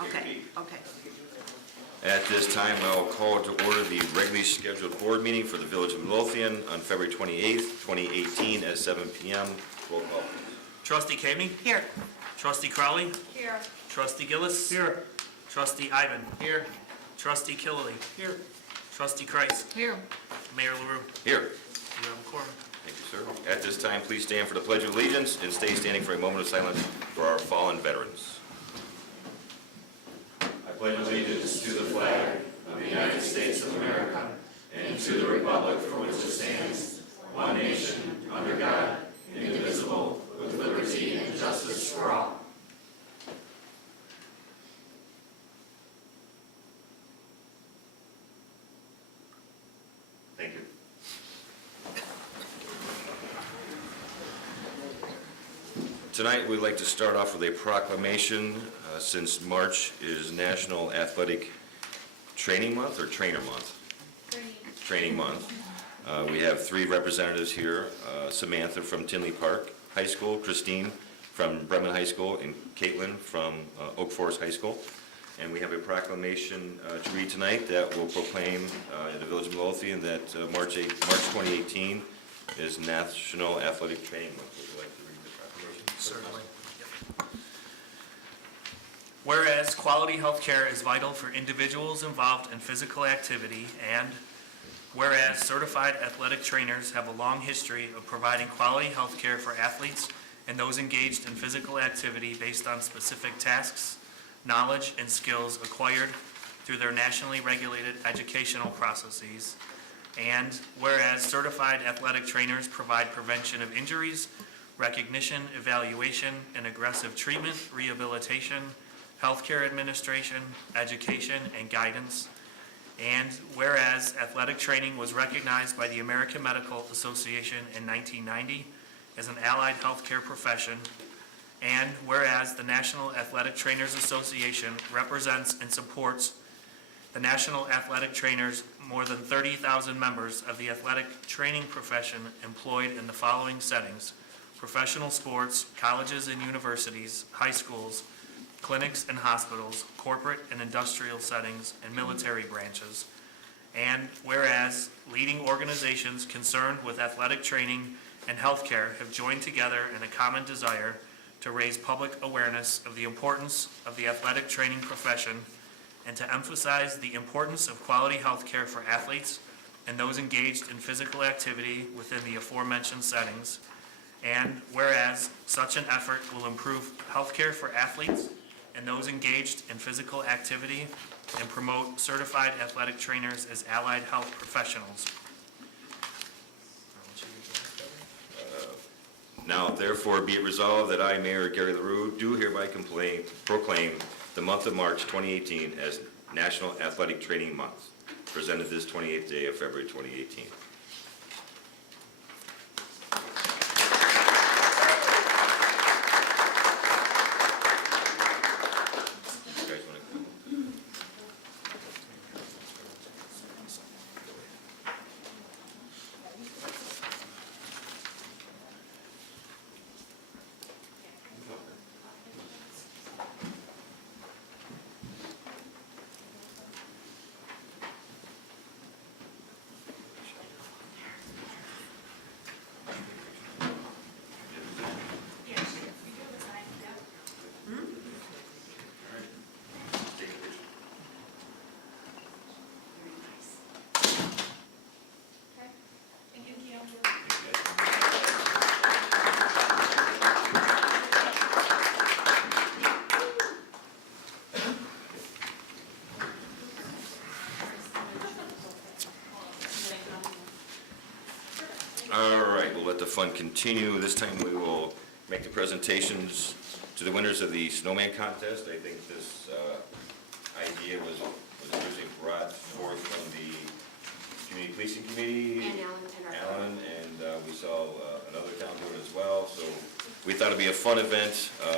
Okay, okay. At this time, I'll call to order the regularly scheduled board meeting for the Village of Midlothian on February 28th, 2018 at 7 p.m. Roll call, please. Trustee Kami? Here. Trustee Crowley? Here. Trustee Gillis? Here. Trustee Ivan? Here. Trustee Killily? Here. Trustee Kreis? Here. Mayor LaRue? Here. You have a quorum. Thank you, sir. At this time, please stand for the Pledge of Allegiance and stay standing for a moment of silence for our fallen veterans. I pledge allegiance to the flag of the United States of America and to the republic for which it stands, one nation, under God, indivisible, with liberty and justice for all. Thank you. Tonight, we'd like to start off with a proclamation. Since March is National Athletic Training Month, or Trainer Month? Training Month. We have three representatives here, Samantha from Tinley Park High School, Christine from Bremen High School, and Caitlin from Oak Forest High School. And we have a proclamation to read tonight that will proclaim in the Village of Midlothian that March 2018 is National Athletic Training Month. Would you like to read the proclamation? Certainly. Whereas quality health care is vital for individuals involved in physical activity, and whereas certified athletic trainers have a long history of providing quality health care for athletes and those engaged in physical activity based on specific tasks, knowledge, and skills acquired through their nationally regulated educational processes, and whereas certified athletic trainers provide prevention of injuries, recognition, evaluation, and aggressive treatment, rehabilitation, healthcare administration, education, and guidance. And whereas athletic training was recognized by the American Medical Association in 1990 as an allied healthcare profession, and whereas the National Athletic Trainers Association represents and supports the National Athletic Trainers, more than 30,000 members of the athletic training profession employed in the following settings: professional sports, colleges and universities, high schools, clinics and hospitals, corporate and industrial settings, and military branches. And whereas leading organizations concerned with athletic training and healthcare have joined together in a common desire to raise public awareness of the importance of the athletic training profession and to emphasize the importance of quality healthcare for athletes and those engaged in physical activity within the aforementioned settings. And whereas such an effort will improve healthcare for athletes and those engaged in physical activity and promote certified athletic trainers as allied health professionals. Now, therefore, be it resolved that I, Mayor Gary LaRue, do hereby proclaim the month of March 2018 as National Athletic Training Month, presented this 28th day of February 2018. All right, we'll let the fun continue. This time we will make the presentations to the winners of the Snowman contest. I think this idea was originally brought forth from the Community Policing Committee. And Alan, and we saw another town do it as well. So we thought it'd be a fun event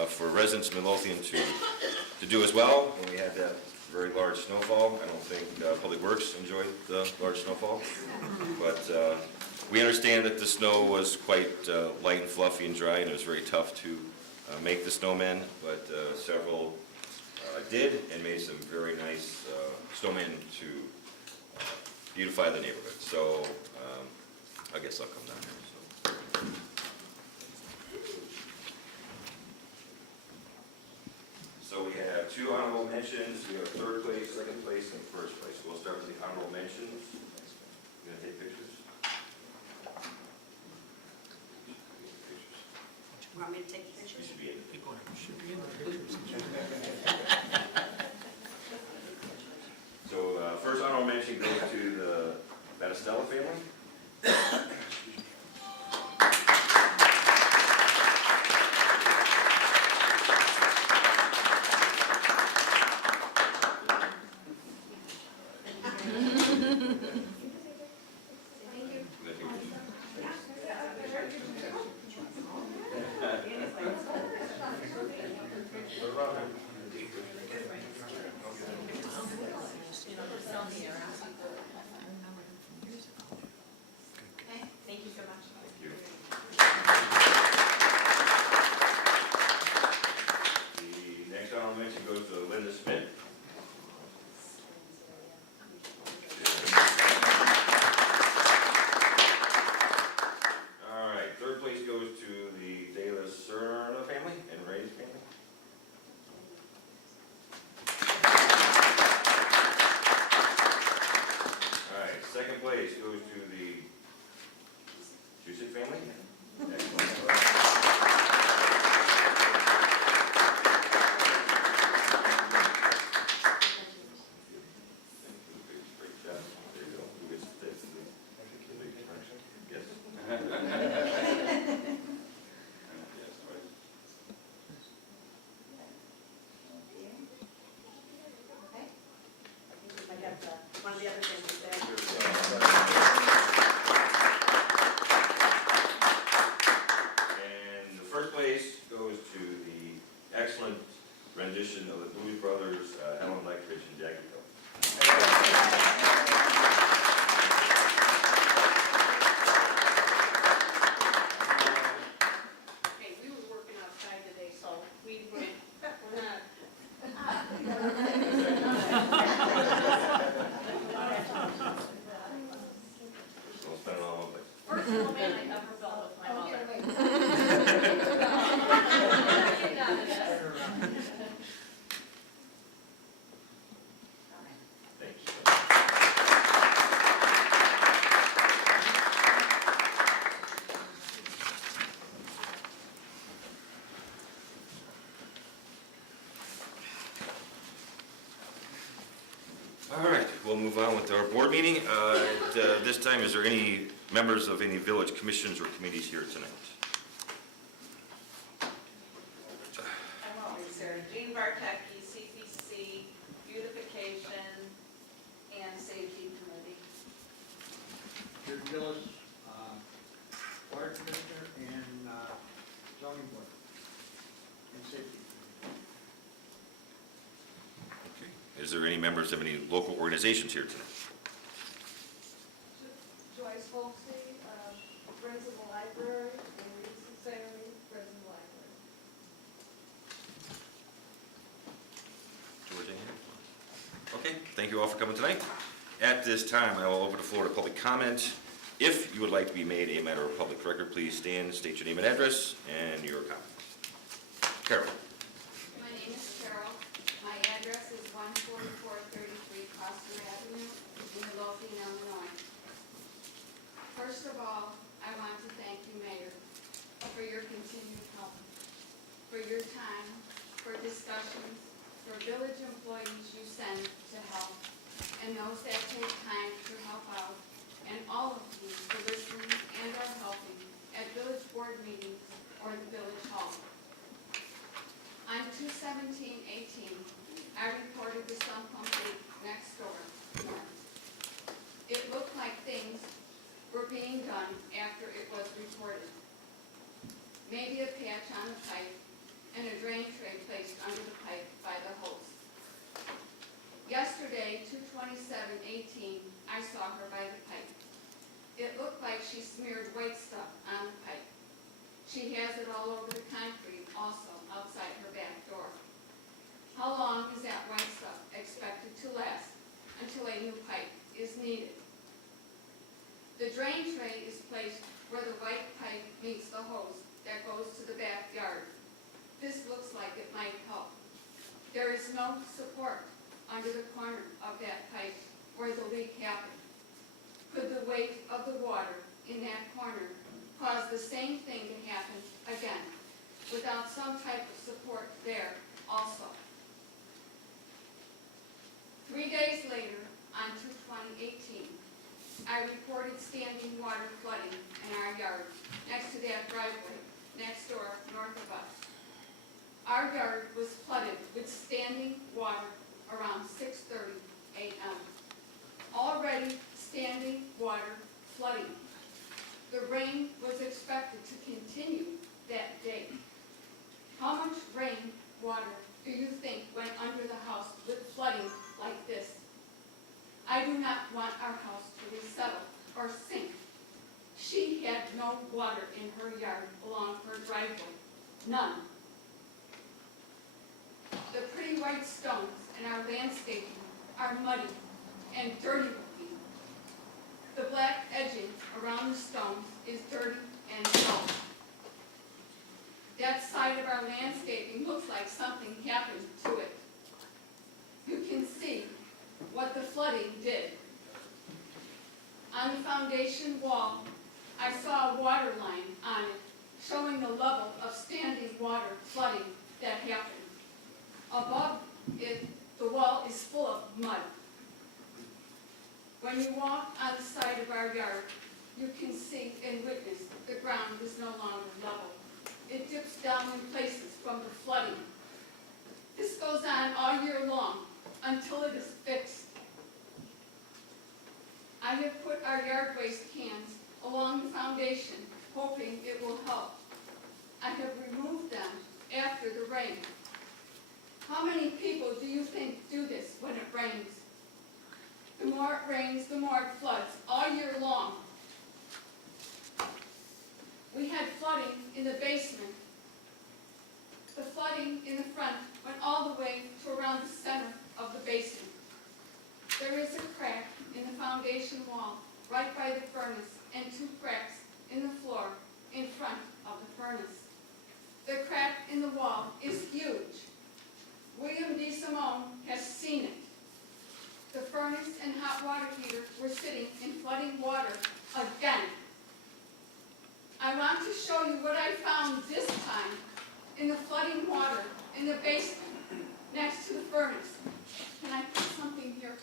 for residents of Midlothian to do as well when we had that very large snowfall. I don't think Public Works enjoyed the large snowfall, but we understand that the snow was quite light and fluffy and dry, and it was very tough to make the snowmen, but several did and made some very nice snowmen to beautify the neighborhood. So I guess I'll come down here. So we have 2 honorable mentions. We have 3rd place, 2nd place, and 1st place. We'll start with the honorable mentions. You gonna take pictures? Want me to take You pictures? should be in it. So first honorable mention goes to the Battistella family. Okay, thank you so much. Thank you. The next honorable mention goes to Linda Smith. All right, 3rd place goes to the De La Serna family and Ray's family. All right, 2nd place goes to the Jusic family. Excellent. Great job. There you go. Who gets this? Yes. Yes, right. Okay. I think we might have one of the other things there. And the 1st place goes to the excellent rendition of the Blues Brothers, Helen Leckrich and Jackie Hill. Okay, we were working outside today, so we're not. We'll spend it all on place. First snowman I ever built with my mother. Thank you. All right, we'll move on with our board meeting. At this time, is there any members of any village commissions or committees here tonight? I'm always there. Jean Bartecki, CPC, Beautification, and Safety Committee. Your village, water commissioner and zoning board and safety. Okay. Is there any members of any local organizations here tonight? Joyce Folksy, Friends of the Library, and Reed Society, Friends of the Library. George, anything? Okay, thank you all for coming tonight. At this time, I will open the floor to public comment. If you would like to be made a matter of public record, please stand, state your name and address, and your comment. Carol. My name is Carol. My address is 14433 Coster Avenue, in Midlothian, Illinois. First of all, I want to thank you, Mayor, for your continued help, for your time, for discussions, for village employees you send to help, and those that take time to help out, and all of you for listening and are helping at village board meetings or the village hall. On 2/17/18, I reported the sump pump leak next door. It looked like things were being done after it was reported. Maybe a patch on the pipe and a drain tray placed under the pipe by the hose. Yesterday, 2/27/18, I saw her by the pipe. It looked like she smeared white stuff on the pipe. She has it all over the concrete also outside her back door. How long is that white stuff expected to last until a new pipe is needed? The drain tray is placed where the white pipe meets the hose that goes to the backyard. This looks like it might help. There is no support under the corner of that pipe where the leak happened. Could the weight of the water in that corner cause the same thing to happen again without some type of support there also? 3 days later, on 2/20/18, I reported standing water flooding in our yard next to that driveway next door north of us. Our yard was flooded with standing water around 6:30 a.m. Already standing water flooding. The rain was expected to continue that day. How much rain water do you think went under the house with flooding like this? I do not want our house to resettle or sink. She had no water in her yard along her driveway. None. The pretty white stones in our landscaping are muddy and dirty looking. The black edging around the stones is dirty and dull. That side of our landscaping looks like something happened to it. You can see what the flooding did. On the foundation wall, I saw a water line on it showing the level of standing water flooding that happened. Above it, the wall is full of mud. When you walk on the side of our yard, you can see and witness the ground is no longer level. It dips down in places from the flooding. This goes on all year long until it is fixed. I have put our yard waste cans along the foundation, hoping it will help. I have removed them after the rain. How many people do you think do this when it rains? The more it rains, the more it floods all year long. We had flooding in the basement. The flooding in the front went all the way to around the center of the basement. There is a crack in the foundation wall right by the furnace and 2 cracks in the floor in front of the furnace. The crack in the wall is huge. William D. Simone has seen it. The furnace and hot water heater were sitting in flooding water again. I want to show you what I found this time in the flooding water in the basement next to the furnace. Can I put something here?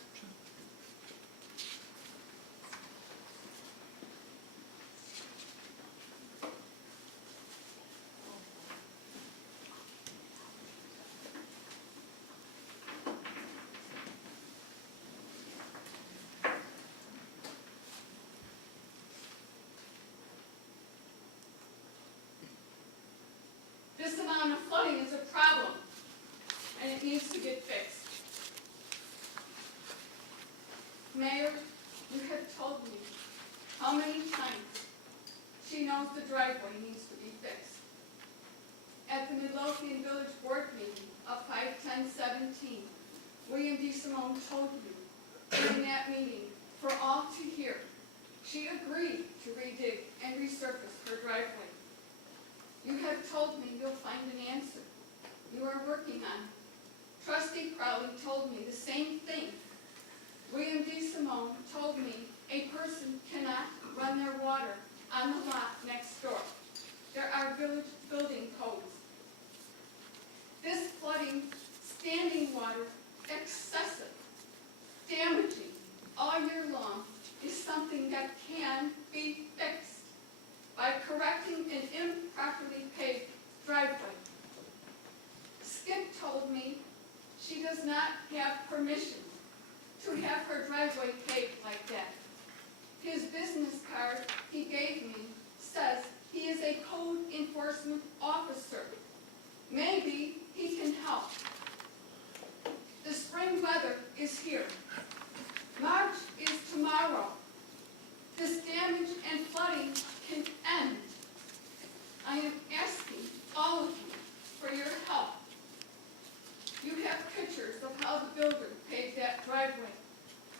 This amount of flooding is a problem, and it needs to get fixed. Mayor, you have told me how many times she knows the driveway needs to be fixed. At the Midlothian Village Board meeting of 5/10/17, William D. Simone told you during that meeting for all to hear, she agreed to redig and resurface her driveway. You have told me you'll find an answer. You are working on it. Trustee Crowley told me the same thing. William D. Simone told me a person cannot run their water on the lot next door. There are village building codes. This flooding, standing water, excessive, damaging all year long is something that can be fixed by correcting an improperly paved driveway. Skip told me she does not have permission to have her driveway paved like that. His business card he gave me says he is a code enforcement officer. Maybe he can help. The spring weather is here. March is tomorrow. This damage and flooding can end. I am asking all of you for your help. You have how the builder paved that driveway.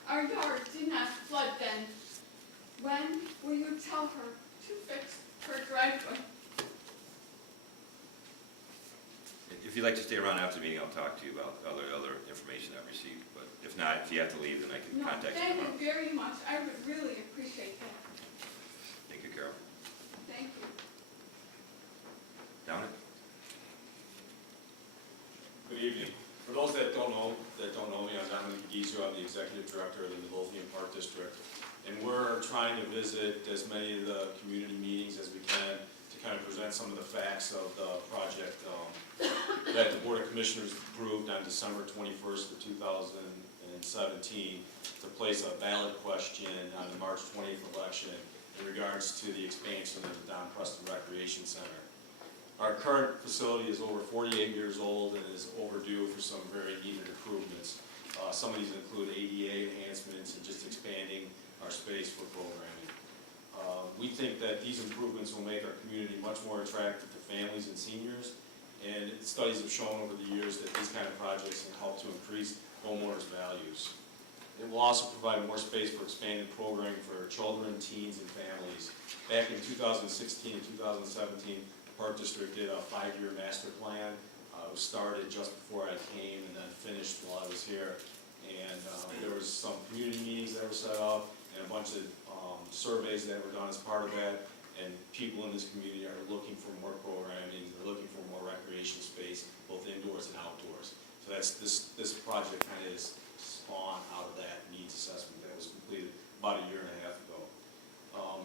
Our yard did not flood then. When will you tell her to fix her driveway? If you'd like to stay around after the meeting, I'll talk to you about other information I've received, but if not, if you have to leave, then I can No, contact you thank tomorrow. you very much. I would really appreciate that. Thank you, Carol. Thank you. Down it? Good evening. For those that don't know me, I'm Dominic Gizu. I'm the Executive Director of the Midlothian Park District. And we're trying to visit as many of the community meetings as we can to kind of present some of the facts of the project that the Board of Commissioners approved on December 21st of 2017 to place a ballot question on the March 20th election in regards to the expansion of the Don Preston Recreation Center. Our current facility is over 48 years old and is overdue for some very needed improvements. Some of these include ADA enhancements and just expanding our space for programming. We think that these improvements will make our community much more attractive to families and seniors, and studies have shown over the years that these kind of projects can help to increase homeowners' values. It will also provide more space for expanded programming for children, teens, and families. Back in 2016 and 2017, Park District did a 5-year master plan. It was started just before I came and then finished while I was here. And there was some community meetings that were set up and a bunch of surveys that were done as part of that. And people in this community are looking for more programming. They're looking for more recreation space, both indoors and outdoors. So that's this project kind of is spawned out of that needs assessment that was completed about a year and a half ago.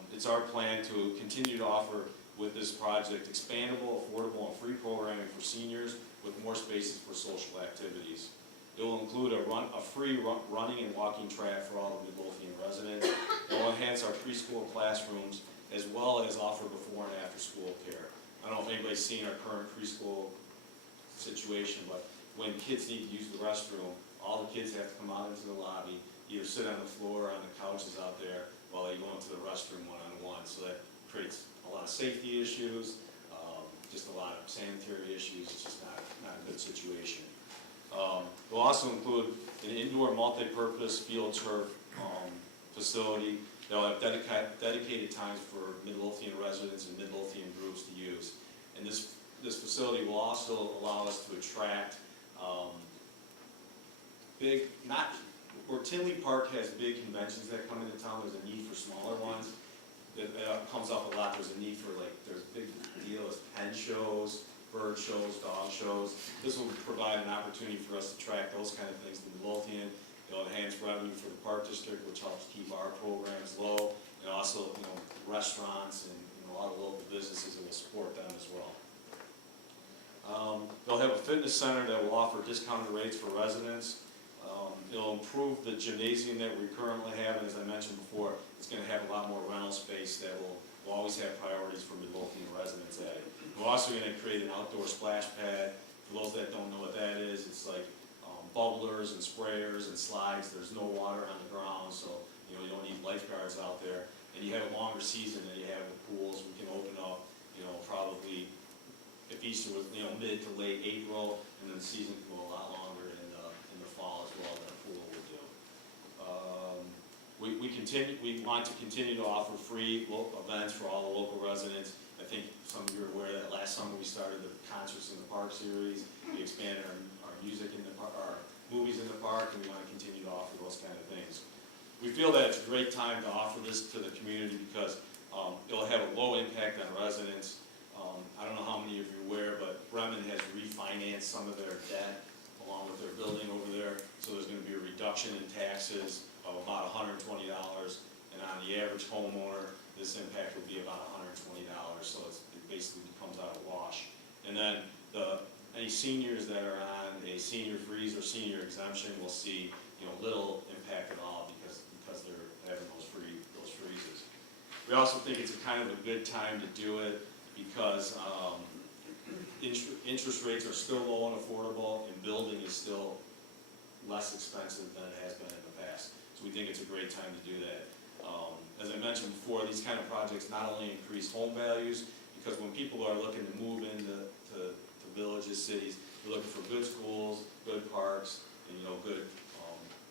It's our plan to continue to offer with this project expandable, affordable, and free programming for seniors with more spaces for social activities. It will include a free running and walking track for all of Midlothian residents. It will enhance our preschool classrooms as well as offer before and after school care. I don't know if anybody's seen our current preschool situation, but when kids need to use the restroom, all the kids have to come out into the lobby, either sit on the floor or on the couches out there while they go into the restroom one-on-one. So that creates a lot of safety issues, just a lot of sanitary issues. It's just not a good situation. We'll also include an indoor multi-purpose field turf facility that will have dedicated times for Midlothian residents and Midlothian groups to use. And this facility will also allow us to attract where Tinley Park has big conventions that come into town, there's a need for smaller ones. That comes up a lot. There's a need for, there's a big deal as pen shows, bird shows, dog shows. This will provide an opportunity for us to track those kind of things to Midlothian. It'll enhance revenue for the Park District, which helps keep our programs low, and also, restaurants and a lot of local businesses that will support them as well. They'll have a fitness center that will offer discounted rates for residents. It'll improve the gymnasium that we currently have, and as I mentioned before, it's going to have a lot more rental space that will always have priorities for Midlothian residents at it. We're also going to create an outdoor splash pad. For those that don't know what that is, it's like bubblers and sprayers and slides. There's no water on the ground, so you don't need lifeguards out there. And you have a longer season than you have with pools. We can open up, probably if Easter was mid to late April, and then the season can go a lot longer in the fall as well than a pool would do. We want to continue to offer free local events for all the local residents. I think some of you are aware that last summer we started the Concerts in the Park series. We expanded our music in the park, our movies in the park, and we want to continue to offer those kind of things. We feel that it's a great time to offer this to the community because it'll have a low impact on residents. I don't know how many of you are aware, but Bremen has refinanced some of their debt along with their building over there, so there's going to be a reduction in taxes of about $120, and on the average homeowner, this impact will be about $120, so it basically comes out a wash. And then any seniors that are on a senior freeze or senior exemption will see little impact at all because they're having those freezes. We also think it's a kind of a good time to do it because interest rates are still low and affordable, and building is still less expensive than it has been in the past. So we think it's a great time to do that. As I mentioned before, these kind of projects not only increase home values, because when people are looking to move into villages, cities, they're looking for good schools, good parks, and, you know, good,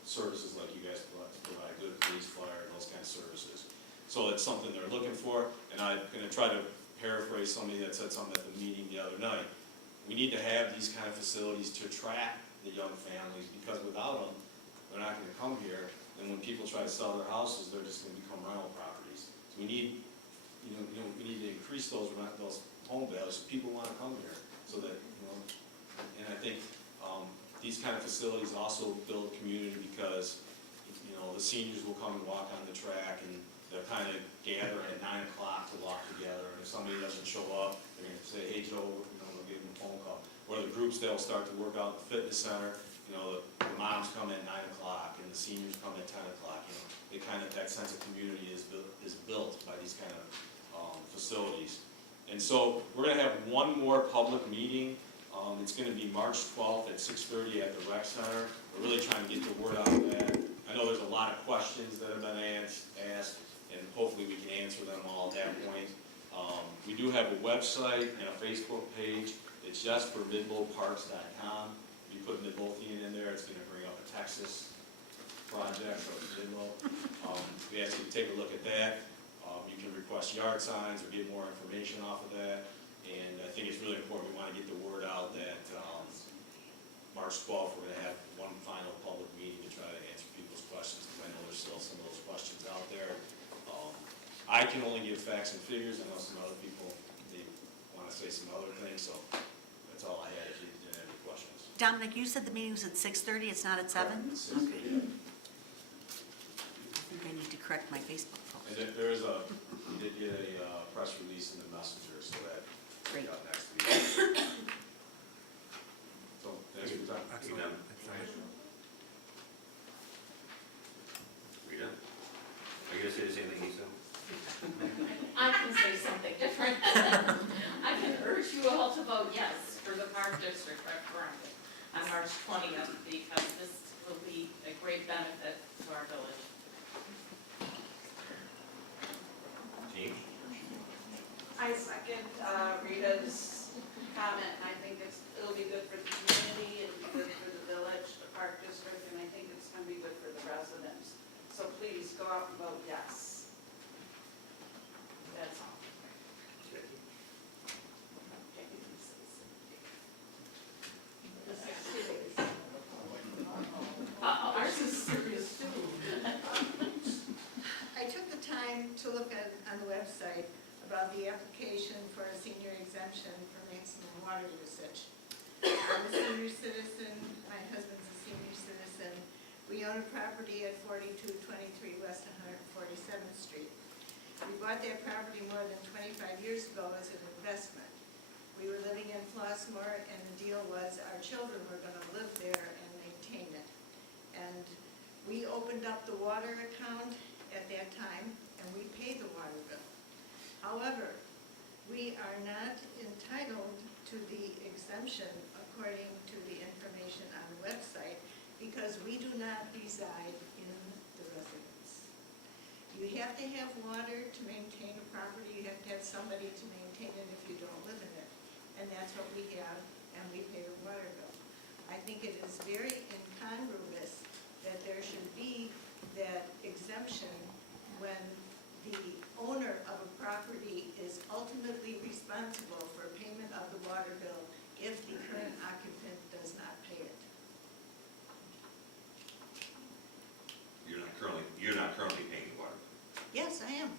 services like you guys provide, good police, fire, and those kind of services. So it's something they're looking for, and I'm gonna try to paraphrase somebody that said something at the meeting the other night. We need to have these kind of facilities to attract the young families, because without them, they're not gonna come here, and when people try to sell their houses, they're just gonna become rental properties. So we need, we need to increase those home values, so people wanna come here, so that, and I think, these kind of facilities also build community, because, the seniors will come and walk on the track, and they'll kind of gather at 9 o'clock to walk together, and if somebody doesn't show up, they're gonna say, hey, Joe, they'll give them a phone call. Or the groups, they'll start to work out at the fitness center, the moms come at 9 o'clock, and the seniors come at 10 o'clock, they kind of, that sense of community is built by these kind of, facilities. And so, we're gonna have one more public meeting. It's gonna be March 12th at 6:30 at the rec center. We're really trying to get the word out of that. I know there's a lot of questions that have been asked, and hopefully we can answer them all at that point. We do have a website and a Facebook page. It's just for midlotparks.com. If you put Midlothian in there, it's gonna bring up a Texas project from Midlo. We ask you to take a look at that. You can request yard signs or get more information off of that. And I think it's really important, we want to get the word out that March 12th, we're going to have one final public meeting to try to answer people's questions, because I know there's still some of those questions out there. I can only give facts and figures. I know some other people, they want to say some other things, so that's all I had. If you didn't have any questions. Dominic, you said the meeting was at 6:30, it's not at 7? It's 6:30. Okay. I think I need to correct my Facebook post. And there is we did get a press release in the messenger, so that Great. got next week. So, thanks for your time. We done? We done? Are you gonna say the same thing he said? I can say something different. I can urge you all to vote yes for the Park District referendum on March 20th, because this will be a great benefit to our village. Jean? I second Rita's comment, and I think it'll be good for the community, it'll be good for the village, the Park District, and I think it's going to be good for the residents. So please go out and vote yes. That's all. Ours is serious too. I took the time to look at, on the website, about the application for a senior exemption for maximum water usage. I'm a senior citizen, my husband's a senior citizen. We own a property at 4223 West 147th Street. We bought that property more than 25 years ago as an investment. We were living in Flossmoor, and the deal was our children were going to live there and maintain it. And we opened up the water account at that time, and we paid the water bill. However, we are not entitled to the exemption according to the information on the website, because we do not reside in the residence. You have to have water to maintain a property, you have to have somebody to maintain it if you don't live in it. And that's what we have, and we pay the water bill. I think it is very incongruous that there should be that exemption when the owner of a property is ultimately responsible for payment of the water bill if the current occupant does not pay it. You're not currently paying the water bill. Yes, I am.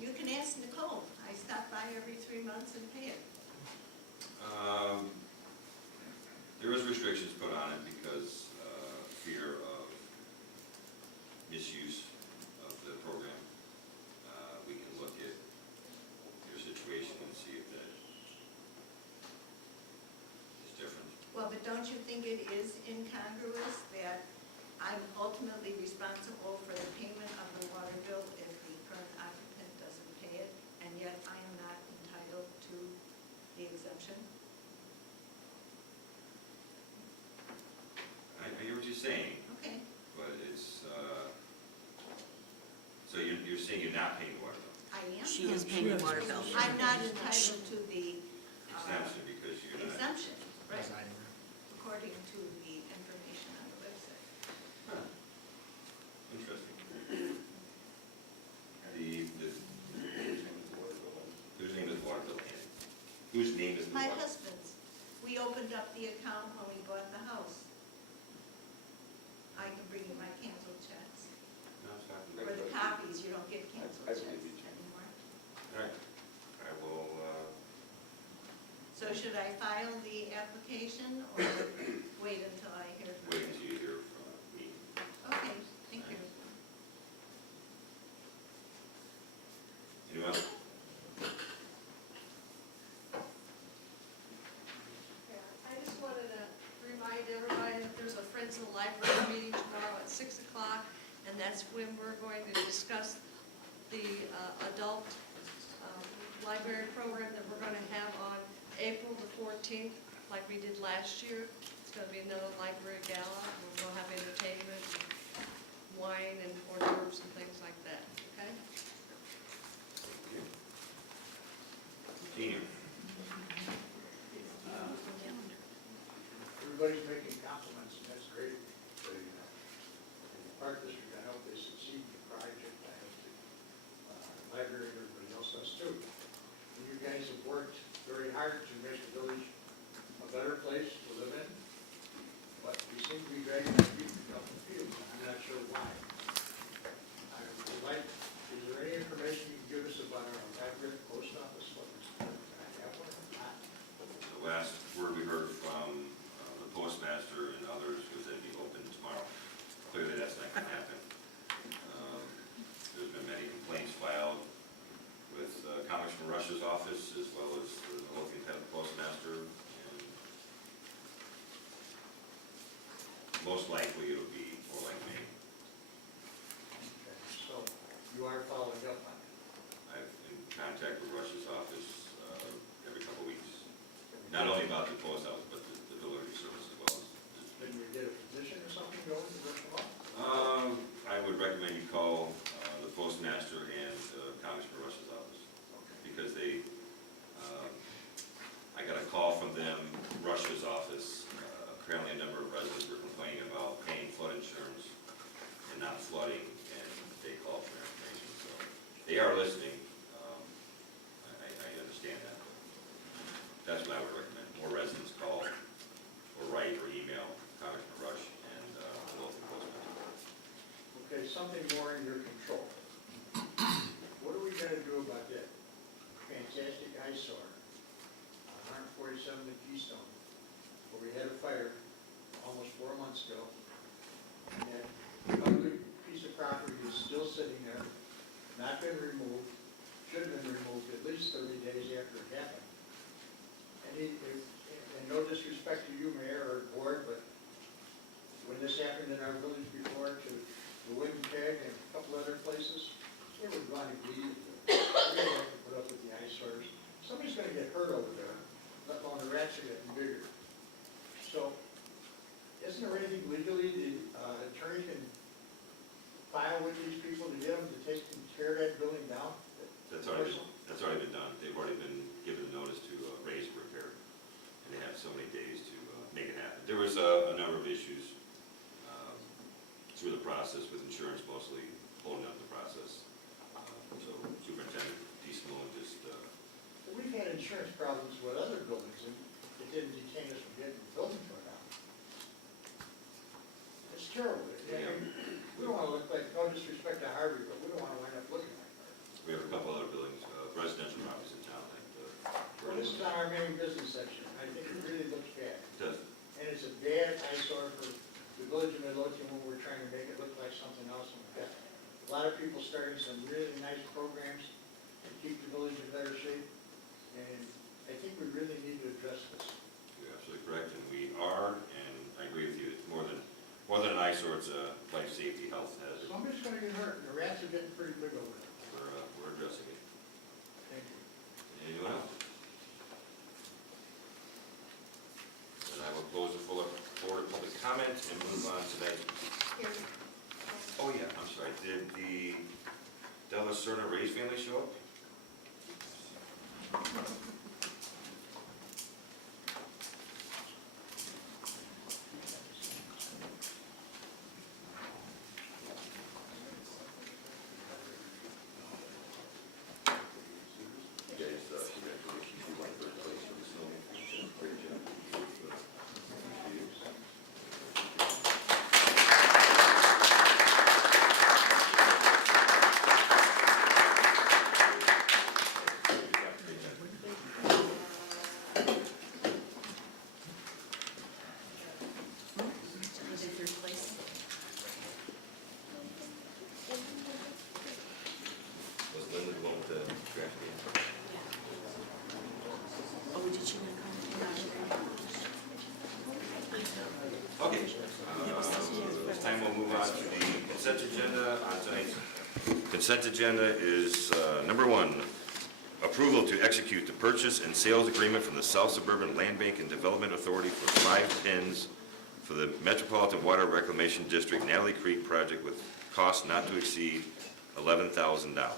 You can ask Nicole. I stop by every 3 months and pay it. There was restrictions put on it because fear of misuse of the program. We can look at your situation and see if that is different. Well, but don't you think it is incongruous that I'm ultimately responsible for the payment of the water bill if the current occupant doesn't pay it, and yet I am not entitled to the exemption? I hear what you're saying, Okay. but it's, so you're saying you're not paying the water bill? I am. She is paying the water bill. I'm not entitled to the Exemption because you're not. exemption, right, according to the information My husband's. We opened up the account when we bought the house. I can bring you my canceled checks. No, it's not. Or the copies, you don't get canceled I checks believe you. anymore. All right, I will, So should I file the application or wait until I hear from wait you? until you hear from me. Okay, thank you. Anyone? I just wanted to remind everybody that there's a Friends of the Library meeting tomorrow at 6 o'clock, and that's when we're going to discuss the adult library program that we're going to have on April the 14th, like we did last year. It's going to be another library gala, where we'll have entertainment, wine and hors d'oeuvres and things like that, okay? Senior. Everybody's making compliments, and that's great. But, in the Park District, I hope they succeed in the project. I hope the library and everybody else does too. And you guys have worked very hard to make the village a better place to live in, but we seem to be dragging our feet in a couple of fields, and I'm not sure why. I would like, is there any information you can give us about our library post office? What was, can I have one or not? The last word we heard from the postmaster and others was that it'd be open tomorrow. Clearly, that's not going to happen. There's been many complaints filed with Congressman Rush's office as well as the Midlothian postmaster. And most likely, it'll be more like May. Okay, so you are following up on it? I've been in contact with Rush's office every couple of weeks. Not only about the post office, but the delivery service as well. Did you get a position or something going to Rush Hall? I would recommend you call the postmaster and Congressman Rush's office, because they, I got a call from them, Rush's office. Apparently a number of residents were complaining about paying flood insurance and not flooding, and they called for information. So they are listening. I understand that. That's what I would recommend. More residents call or write or email Congressman Rush and the local postmaster. Okay, something more in your control. What are we gonna do about that fantastic eyesore on 147 at Keystone, where we had a fire almost 4 months ago? And that ugly piece of property is still sitting there, not been removed, should have been removed at least 30 days after it happened. And no disrespect to you, Mayor, or board, but when this happened in our village before, to the Wooden Keg and a couple other places, they were going to leave. We didn't have to put up with the eyesores. Somebody's gonna get hurt over there, let alone the rats are getting bigger. So, isn't there anything legally the attorney can file with these people to get them to take and tear that building down? That's already been done. They've already been given notice to raise and repair, and they have so many days to make it happen. There was a number of issues through the process with insurance mostly holding up the process. So Superintendent DeSimone just, We've had insurance problems with other buildings, and it didn't detain us from getting the building torn down. It's terrible. We don't want to look like, no disrespect to Harvey, but we don't want to wind up looking like Harvey. we have a couple other buildings, residential properties in town, like Well, this is on our main business section. I think it really looks bad. it does. And it's a bad eyesore for the village of Midlothian when we're trying to make it look like something else. And we've got a lot of people starting some really nice programs to keep the village in better shape. And I think we really need to address this. You're absolutely correct, and we are, and I agree with you. It's more than an eyesore, it's a life safety, health hazard. Somebody's gonna get hurt, and the rats are getting pretty big over there. We're addressing it. Thank you. Anyone else? Then I will close the full board of public comment and move on to that. Oh, yeah, I'm sorry. Did the Della Serna Ray's family show up? Yes, congratulations. You won third place for the Snowman This time we'll move on to the consent agenda. On tonight's consent agenda is number 1, approval to execute the purchase and sales agreement from the South Suburban Land Bank and Development Authority for 5 pins for the Metropolitan Water Reclamation District Natalie Creek project with cost not to exceed $11,000.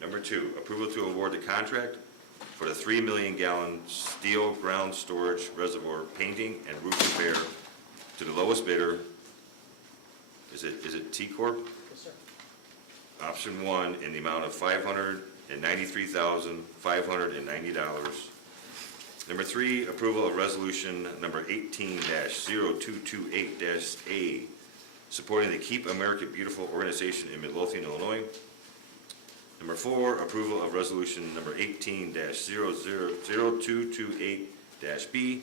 Number 2, approval to award the contract for the 3 million gallon steel ground storage reservoir painting and roof repair to the lowest bidder. Is it T Corp? Yes, sir. Option 1 in the amount of $593,590. Number 3, approval of resolution number 18-0228-A, supporting the Keep America Beautiful organization in Midlothian, Illinois. Number 4, approval of resolution number 18-0228-B,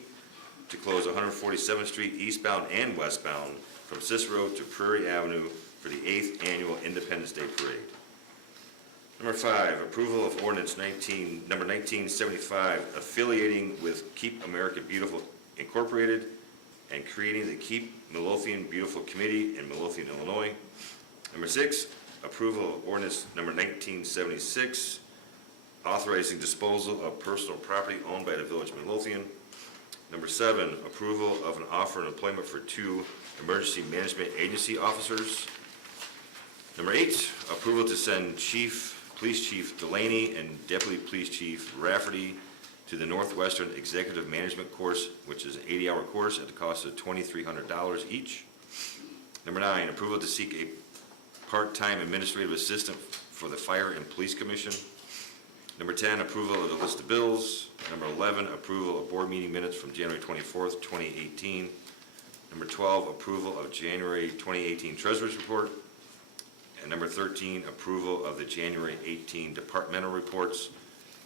to close 147th Street eastbound and westbound from Cicero to Prairie Avenue for the 8th Annual Independence Day Parade. Number 5, approval of ordinance number 1975, affiliating with Keep America Beautiful Incorporated and creating the Keep Midlothian Beautiful Committee in Midlothian, Illinois. Number 6, approval of ordinance number 1976, authorizing disposal of personal property owned by the Village of Midlothian. Number 7, approval of an offer of employment for 2 emergency management agency officers. Number 8, approval to send Police Chief Delaney and Deputy Police Chief Rafferty to the Northwestern Executive Management course, which is an 80-hour course at the cost of $2,300 each. Number 9, approval to seek a part-time administrative assistant for the Fire and Police Commission. Number 10, approval of the list of bills. Number 11, approval of board meeting minutes from January 24th, 2018. Number 12, approval of January 2018 Treasurer's Report. And number 13, approval of the January 18 departmental reports,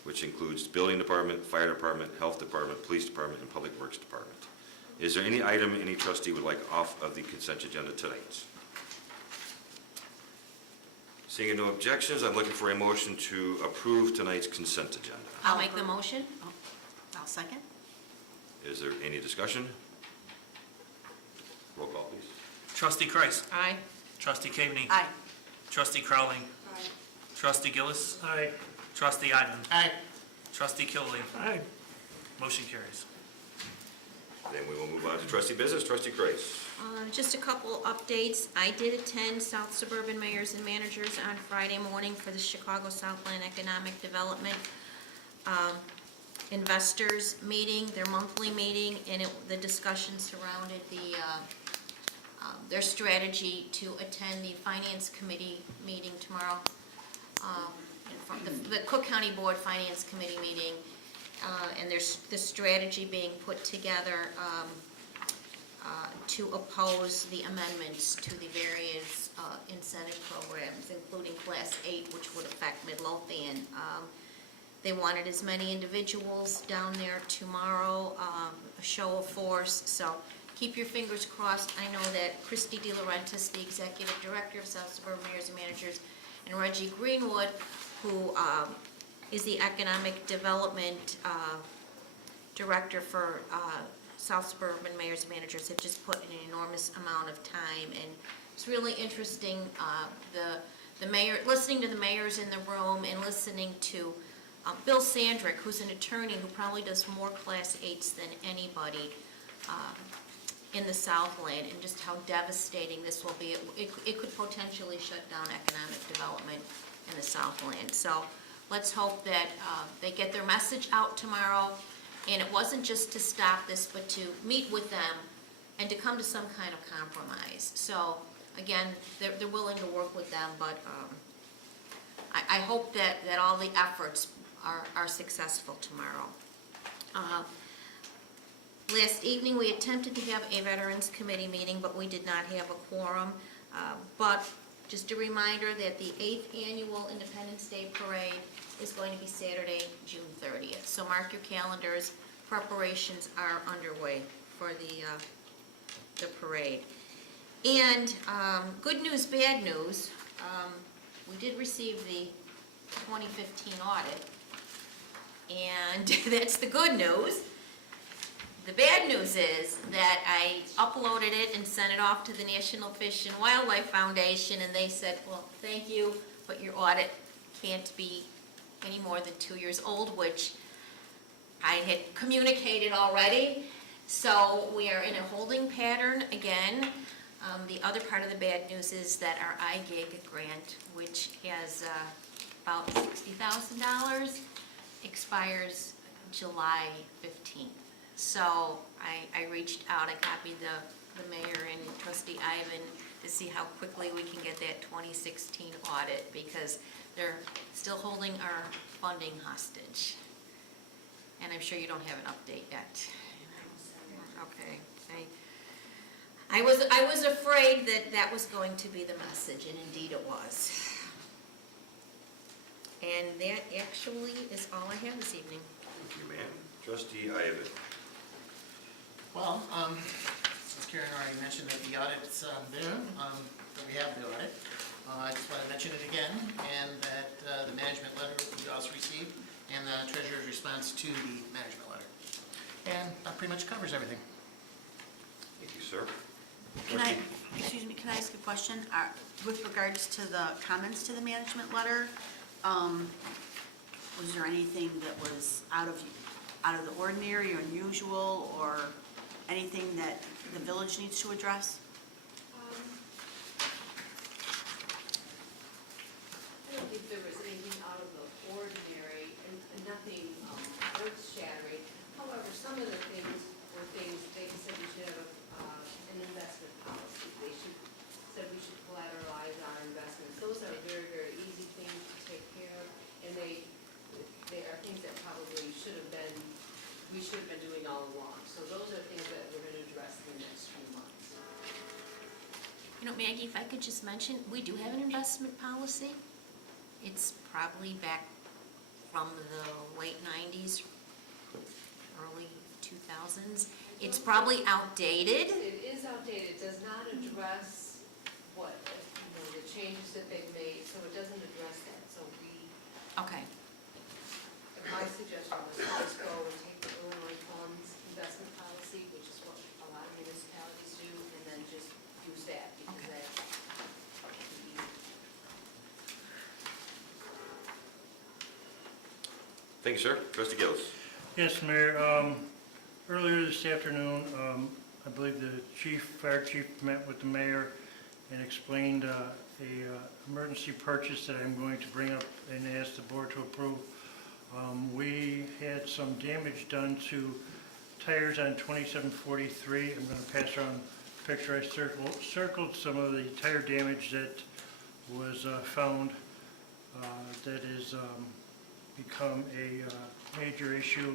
which includes Building Department, Fire Department, Health Department, Police Department, and Public Works Department. Is there any item any trustee would like off of the consent agenda tonight? Seeing no objections, I'm looking for a motion to approve tonight's consent agenda. I'll make the motion. Oh, I'll second. Is there any discussion? Roll call, please. Trustee Kreis. Aye. Trustee Caveney. Aye. Trustee Crowley. Aye. Trustee Gillis. Aye. Trustee Ivan. Aye. Trustee Killian. Aye. Motion carries. Then we will move on to trustee business. Trustee Kreis. Just a couple updates. I did attend South Suburban Mayors and Managers on Friday morning for the Chicago Southland Economic Development Investors Meeting, their monthly meeting, and the discussion surrounded their strategy to attend the Finance Committee meeting tomorrow, the Cook County Board Finance Committee meeting, and there's the strategy being put together to oppose the amendments to the various incentive programs, including Class 8, which would affect Midlothian. They wanted as many individuals down there tomorrow, a show of force, so keep your fingers crossed. I know that Christy De Laurentiis, the Executive Director of South Suburban Mayors and Managers, and Reggie Greenwood, who is the Economic Development Director for South Suburban Mayors and Managers, have just put in an enormous amount of time, and it's really interesting, the mayor, listening to the mayors in the room and listening to Bill Sandrick, who's an attorney who probably does more Class 8s than anybody in the Southland, and just how devastating this will be. It could potentially shut down economic development in the Southland. So let's hope that they get their message out tomorrow. And it wasn't just to stop this, but to meet with them and to come to some kind of compromise. So again, they're willing to work with them, but I hope that all the efforts are successful tomorrow. Last evening, we attempted to have a Veterans Committee meeting, but we did not have a quorum. But just a reminder that the 8th Annual Independence Day Parade is going to be Saturday, June 30th. So mark your calendars. Preparations are underway for the parade. And good news, bad news. We did receive the 2015 audit, and that's the good news. The bad news is that I uploaded it and sent it off to the National Fish and Wildlife Foundation, and they said, well, thank you, but your audit can't be any more than 2 years old, which I had communicated already. So we are in a holding pattern again. The other part of the bad news is that our iGig grant, which has about $60,000, expires July 15th. So I reached out, I copied the mayor and trustee Ivan to see how quickly we can get that 2016 audit, because they're still holding our funding hostage. And I'm sure you don't have an update yet. Okay. I was afraid that that was going to be the message, and indeed it was. And that actually is all I have this evening. Thank you, ma'am. Trustee Ivan. Well, since Karen already mentioned that the audit's there, that we have the audit, I just want to mention it again, and that the management letter we also received, and the treasurer's response to the management letter. And that pretty much covers everything. Thank you, sir. Can I, excuse me, can I ask a question? With regards to the comments to the management letter, was there anything that was out of the ordinary or unusual, or anything that the village needs to address? I don't think there was anything out of the ordinary and nothing earth-shattering. However, some of the things were things they said we should have an investment policy. They said we should collateralize our investments. Those are very, very easy things to take care of, and they are things that probably we should have been doing all along. So those are things that we're going to address in the next few months. You know, Maggie, if I could just mention, we do have an investment policy. It's probably back from the late 90s, early 2000s. It's probably outdated. It is outdated. It does not address the changes that they've made, so it doesn't address that. So Okay. my suggestion was to just go and take the Illinois Funds investment policy, which is what a lot of municipalities do, and then just use that, because Okay. that's easy. Thank you, sir. Trustee Gillis. Yes, Mayor. Earlier this afternoon, I believe the fire chief met with the mayor and explained a emergency purchase that I'm going to bring up and ask the board to approve. We had some damage done to tires on 2743. I'm going to pass around a picture. I circled some of the tire damage that was found that is become a major issue,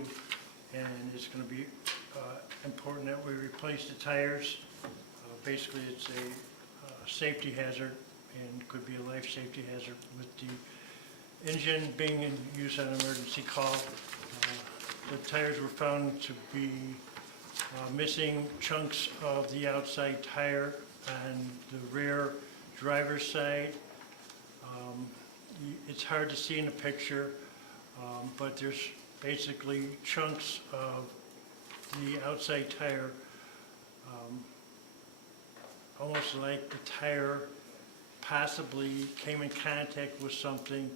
and it's going to be important that we replace the tires. Basically, it's a safety hazard, and could be a life safety hazard with the engine being in use on an emergency call. The tires were found to be missing chunks of the outside tire on the rear driver's side. It's hard to see in the picture, but there's basically chunks of the outside tire, almost like the tire possibly came in contact with something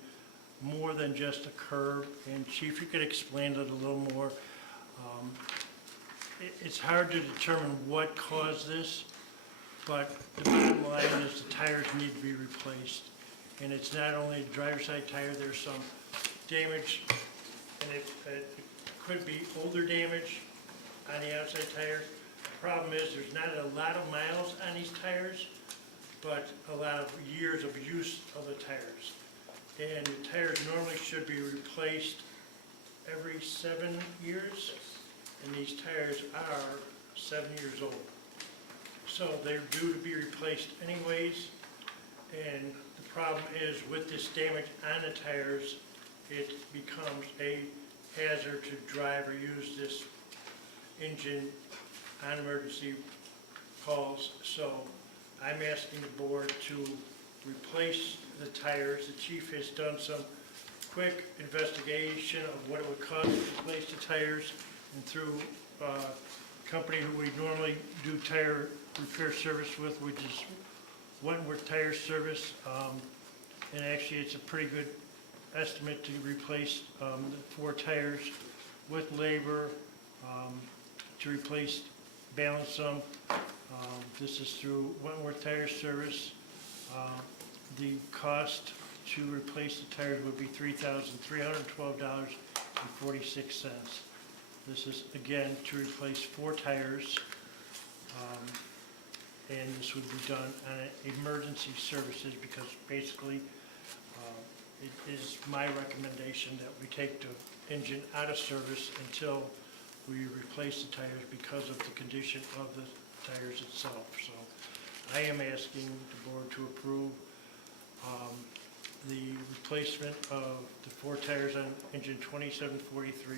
more than just a curb. And Chief, you could explain it a little more. It's hard to determine what caused this, but the bottom line is the tires need to be replaced. And it's not only the driver's side tire, there's some damage, and it could be older damage on the outside tire. The problem is there's not a lot of miles on these tires, but a lot of years of use of the tires. And the tires normally should be replaced every 7 years, and these tires are 7 years old. So they're due to be replaced anyways, and the problem is with this damage on the tires, it becomes a hazard to drive or use this engine on emergency calls. So I'm asking the board to replace the tires. The chief has done some quick investigation of what it would cost to replace the tires, and through company who we normally do tire repair service with, which is Wentworth Tire Service. And actually, it's a pretty good estimate to replace the 4 tires with labor, to replace, balance them. This is through Wentworth Tire Service. The cost to replace the tires would be $3,312.46. This is, again, to replace 4 tires, and this would be done on emergency services, because basically, it is my recommendation that we take the engine out of service until we replace the tires because of the condition of the tires itself. So I am asking the board to approve the replacement of the 4 tires on engine 2743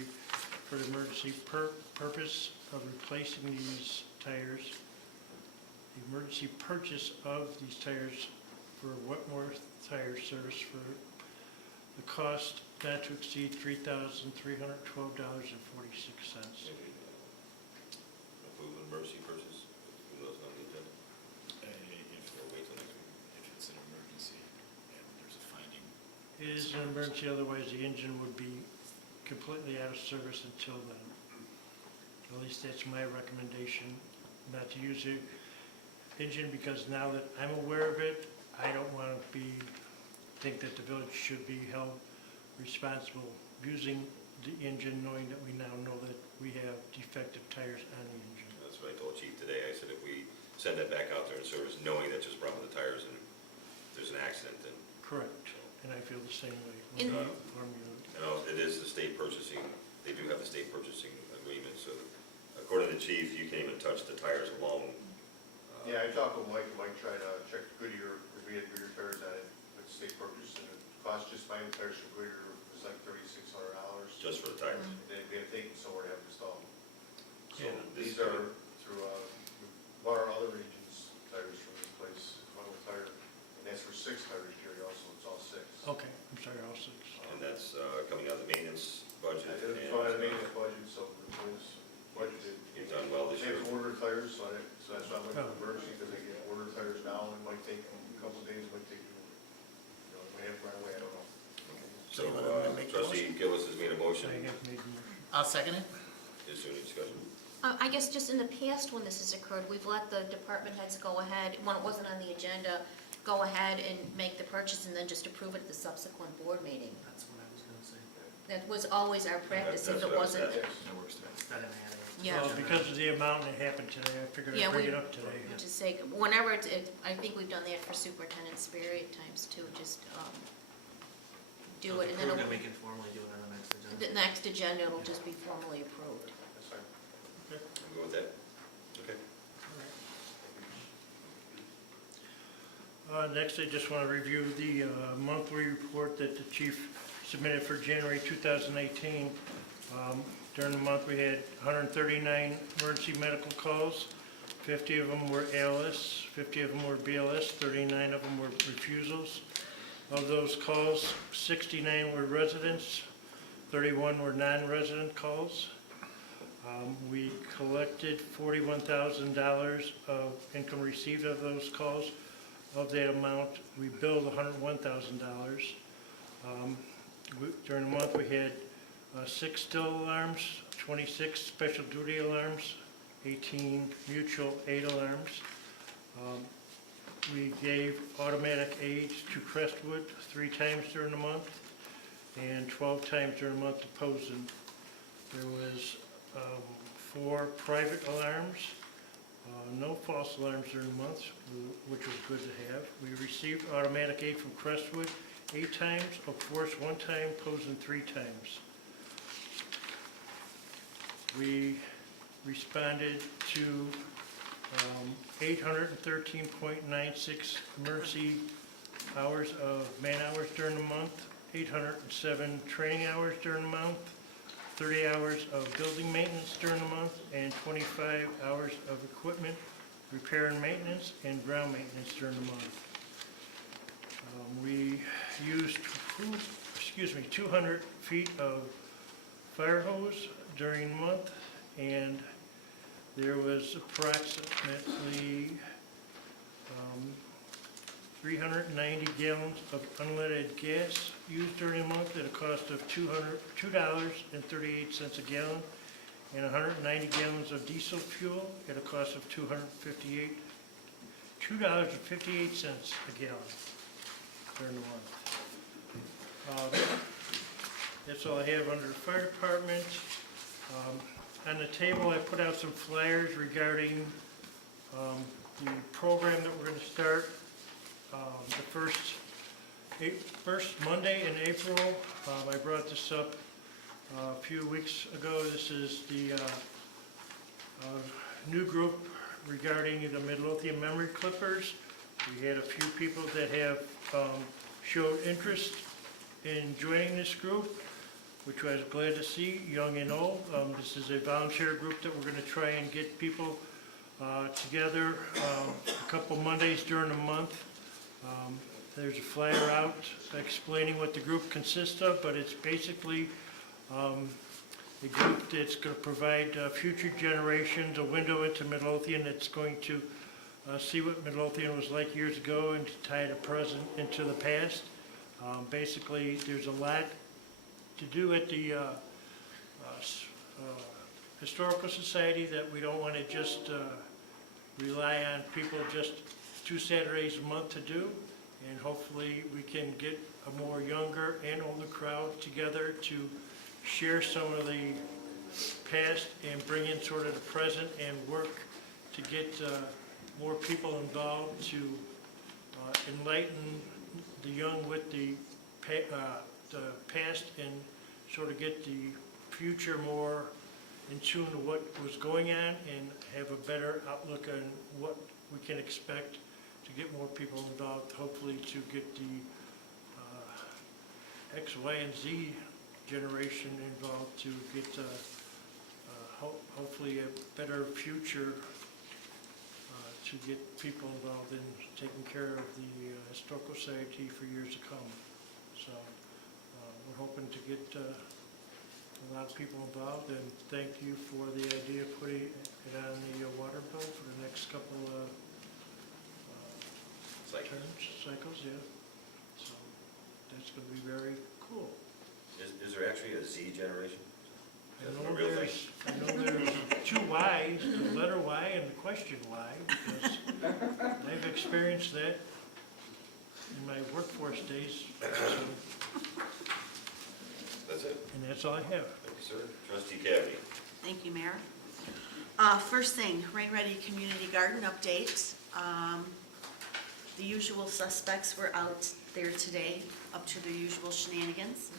for the emergency purpose of replacing these tires. The emergency purchase of these tires for Wentworth Tire Service for the cost not to exceed $3,312.46. Approve an emergency purchase, who knows on the agenda? Or wait till next week? If it's an emergency and there's a finding. It is an emergency, otherwise the engine would be completely out of service until then. At least that's my recommendation, not to use the engine, because now that I'm aware of it, I don't want to think that the village should be held responsible using the engine, knowing that we now know that we have defective tires on the engine. That's what I told Chief today. I said if we send that back out there in service, knowing that's just a problem with the tires, and if there's an accident, then. Correct, and I feel the same way. In- It is the state purchasing, they do have the state purchasing agreement, so according to the chief, you can't even touch the tires alone. Yeah, I talked with Mike tried to check Goodyear, if we had Goodyear tires on it, with state purchase, and it cost just buying the tires from Goodyear was like $3,600. Just for the tires. And then we had to take them somewhere to have them installed. So Yeah. these are through, one of our other regions, tires from this place, Wentworth Tire, and that's for 6 tires, Jerry, also, it's all 6. Okay, I'm sorry, all 6. And that's coming out of the maintenance budget. I didn't find a maintenance budget, so it was budgeted. You've done well this They year. have ordered tires, so that's why I'm looking for emergency, because they get ordered tires now, and it might take a couple of days, it might take, we have right away, I don't know. So trustee Gillis has made a motion. I have made the motion. I'll second it. Is there any discussion? I guess just in the past when this has occurred, we've let the department heads go ahead, when it wasn't on the agenda, go ahead and make the purchase and then just approve it at the subsequent board meeting. That's what I was gonna say. That was always our practice, if That's it what I was wasn't, That works best. Instead of adding. Yeah. Well, because of the amount that happened today, I figured Yeah, I'd bring we- it up today. just say, whenever I think we've done that for Superintendent Sperry at times too, just do it and then Then we can formally do it on the next agenda. the next agenda, it'll just be formally approved. That's fine. I'm good with that. Okay. Next, I just want to review the monthly report that the chief submitted for January 2018. During the month, we had 139 emergency medical calls. 50 of them were ALS, 50 of them were BLS, 39 of them were refusals. Of those calls, 69 were residents, 31 were non-resident calls. We collected $41,000 of income received of those calls. Of that amount, we billed $101,000. During the month, we had 6 still alarms, 26 special duty alarms, 18 mutual aid alarms. We gave automatic aids to Crestwood 3 times during the month and 12 times during the month to Posen. There was 4 private alarms, no false alarms during the month, which was good to have. We received automatic aid from Crestwood 8 times, Oak Forest 1 time, Posen 3 times. We responded to 813.96 emergency hours of man-hours during the month, 807 training hours during the month, 30 hours of building maintenance during the month, and 25 hours of equipment repair and maintenance and ground maintenance during the month. We used 200 feet of fire hose during the month, and there was approximately 390 gallons of unleaded gas used during the month at a cost of $2.38 a gallon, and 190 gallons of diesel fuel at a cost of $2.58 a gallon during the month. That's all I have under the fire department. On the table, I put out some flyers regarding the program that we're going to start the first Monday in April. I brought this up a few weeks ago. This is the new group regarding the Midlothian Memory Clippers. We had a few people that have showed interest in joining this group, which I was glad to see, young and old. This is a volunteer group that we're going to try and get people together a couple Mondays during the month. There's a flyer out explaining what the group consists of, but it's basically a group that's going to provide future generations a window into Midlothian that's going to see what Midlothian was like years ago and to tie the present into the past. Basically, there's a lot to do at the Historical Society that we don't want to just rely on people just 2 Saturdays a month to do, and hopefully we can get a more younger and older crowd together to share some of the past and bring in sort of the present and work to get more people involved to enlighten the young with the past and sort of get the future more in tune to what was going on and have a better outlook on what we can expect to get more people involved, hopefully to get the X, Y, and Z generation involved to get hopefully a better future to get people involved in taking care of the Historical Society for years to come. So we're hoping to get a lot of people involved, and thank you for the idea of putting it on the water bill for the next couple of cycles, yeah. So that's going to be very cool. Is there actually a Z generation? I know there's 2 Ys, the letter Y and the question Y, because I've experienced that in my workforce days. So, That's it. and that's all I have. Thank you, sir. Trustee Cavity. Thank you, Mayor. First thing, Rain Ready Community Garden update. The usual suspects were out there today, up to their usual shenanigans,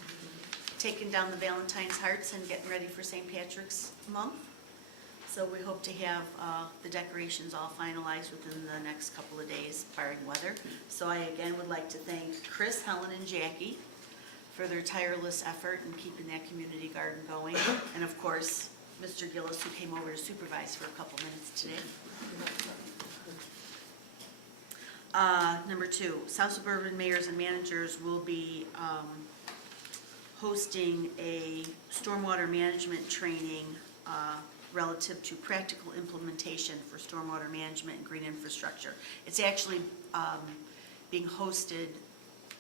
taking down the Valentine's hearts and getting ready for St. Patrick's month. So we hope to have the decorations all finalized within the next couple of days, barring weather. So I again would like to thank Chris, Helen, and Jackie for their tireless effort in keeping that community garden going. And of course, Mr. Gillis, who came over to supervise for a couple minutes today. Number 2, South Suburban mayors and managers will be hosting a stormwater management training relative to practical implementation for stormwater management and green infrastructure. It's actually being hosted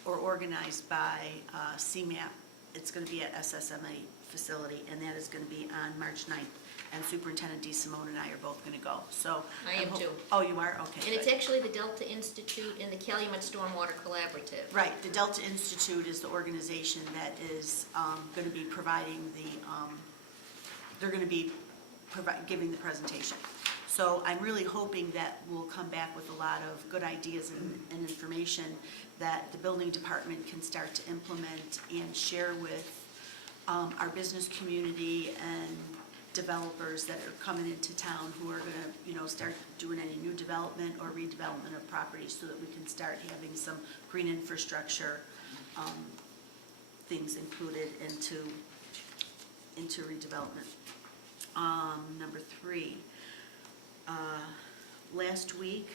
or organized by CMAP. It's going to be at SSMA facility, and that is going to be on March 9th. And Superintendent DeSimone and I are both going to go. So I am too. Oh, you are? Okay. And it's good. actually the Delta Institute and the Calumet Stormwater Collaborative. Right, the Delta Institute is the organization that is going to be providing they're going to be giving the presentation. So I'm really hoping that we'll come back with a lot of good ideas and information that the building department can start to implement and share with our business community and developers that are coming into town who are going to, start doing any new development or redevelopment of properties so that we can start having some green infrastructure things included into redevelopment. Number 3, last week,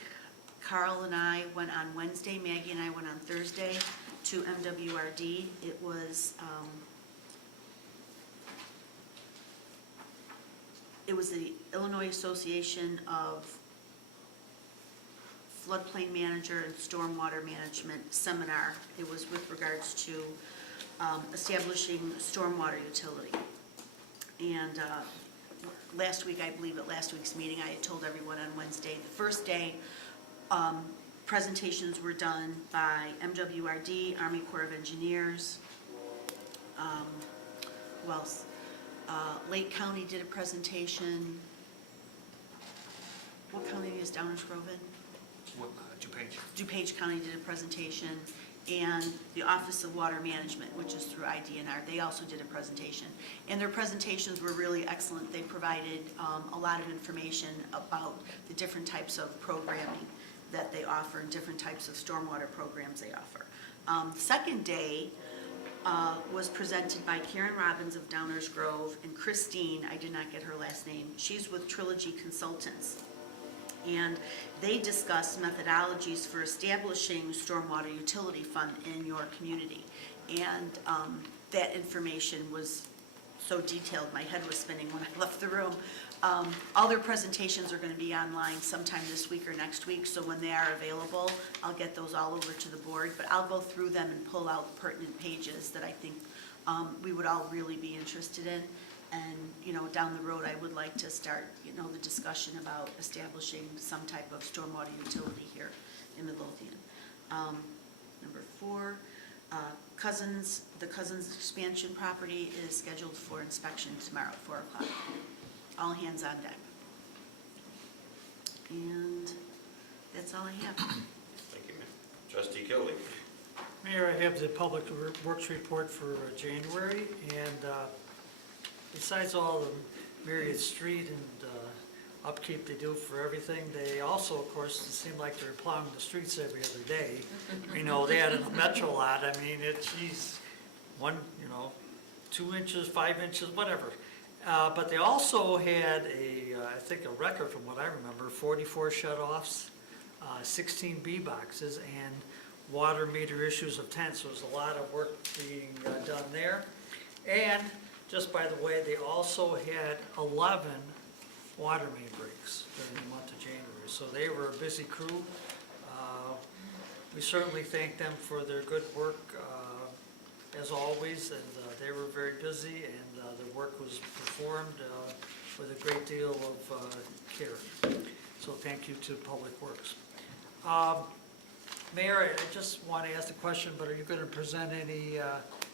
Carl and I went on Wednesday, Maggie and I went on Thursday to MWRD. It was it was the Illinois Association of Floodplain Manager and Stormwater Management seminar. It was with regards to establishing stormwater utility. And last week, I believe at last week's meeting, I had told everyone on Wednesday, the first day, presentations were done by MWRD, Army Corps of Engineers. Who else? Lake County did a presentation. What county is Downers Grove in? DuPage. DuPage County did a presentation, and the Office of Water Management, which is through IDNR, they also did a presentation. And their presentations were really excellent. They provided a lot of information about the different types of programming that they offer and different types of stormwater programs they offer. The second day was presented by Karen Robbins of Downers Grove and Christine, I did not get her last name, she's with Trilogy Consultants. And they discussed methodologies for establishing stormwater utility fund in your community. And that information was so detailed, my head was spinning when I left the room. All their presentations are going to be online sometime this week or next week, so when they are available, I'll get those all over to the board. But I'll go through them and pull out pertinent pages that I think we would all really be interested in. And, you know, down the road, I would like to start, you know, the discussion about establishing some type of stormwater utility here in Midlothian. Number 4, the Cousins expansion property is scheduled for inspection tomorrow at 4 o'clock. All hands on deck. And that's all I have. Thank you, ma'am. Trustee Kilby. Mayor, I have the Public Works report for January, and besides all the myriad street and upkeep they do for everything, they also, of course, it seem like they're plowing the streets every other day. You know, they had in the metro lot, I mean, geez, 2 inches, 5 inches, whatever. But they also had I think a record from what I remember, 44 shut-offs, 16 B boxes, and water meter issues of 10, so there's a lot of work being done there. And just by the way, they also had 11 water main breaks during the month of January, so they were a busy crew. We certainly thank them for their good work as always, and they were very busy, and the work was performed with a great deal of care. So thank you to Public Works. Mayor, I just want to ask the question, but are you going to present any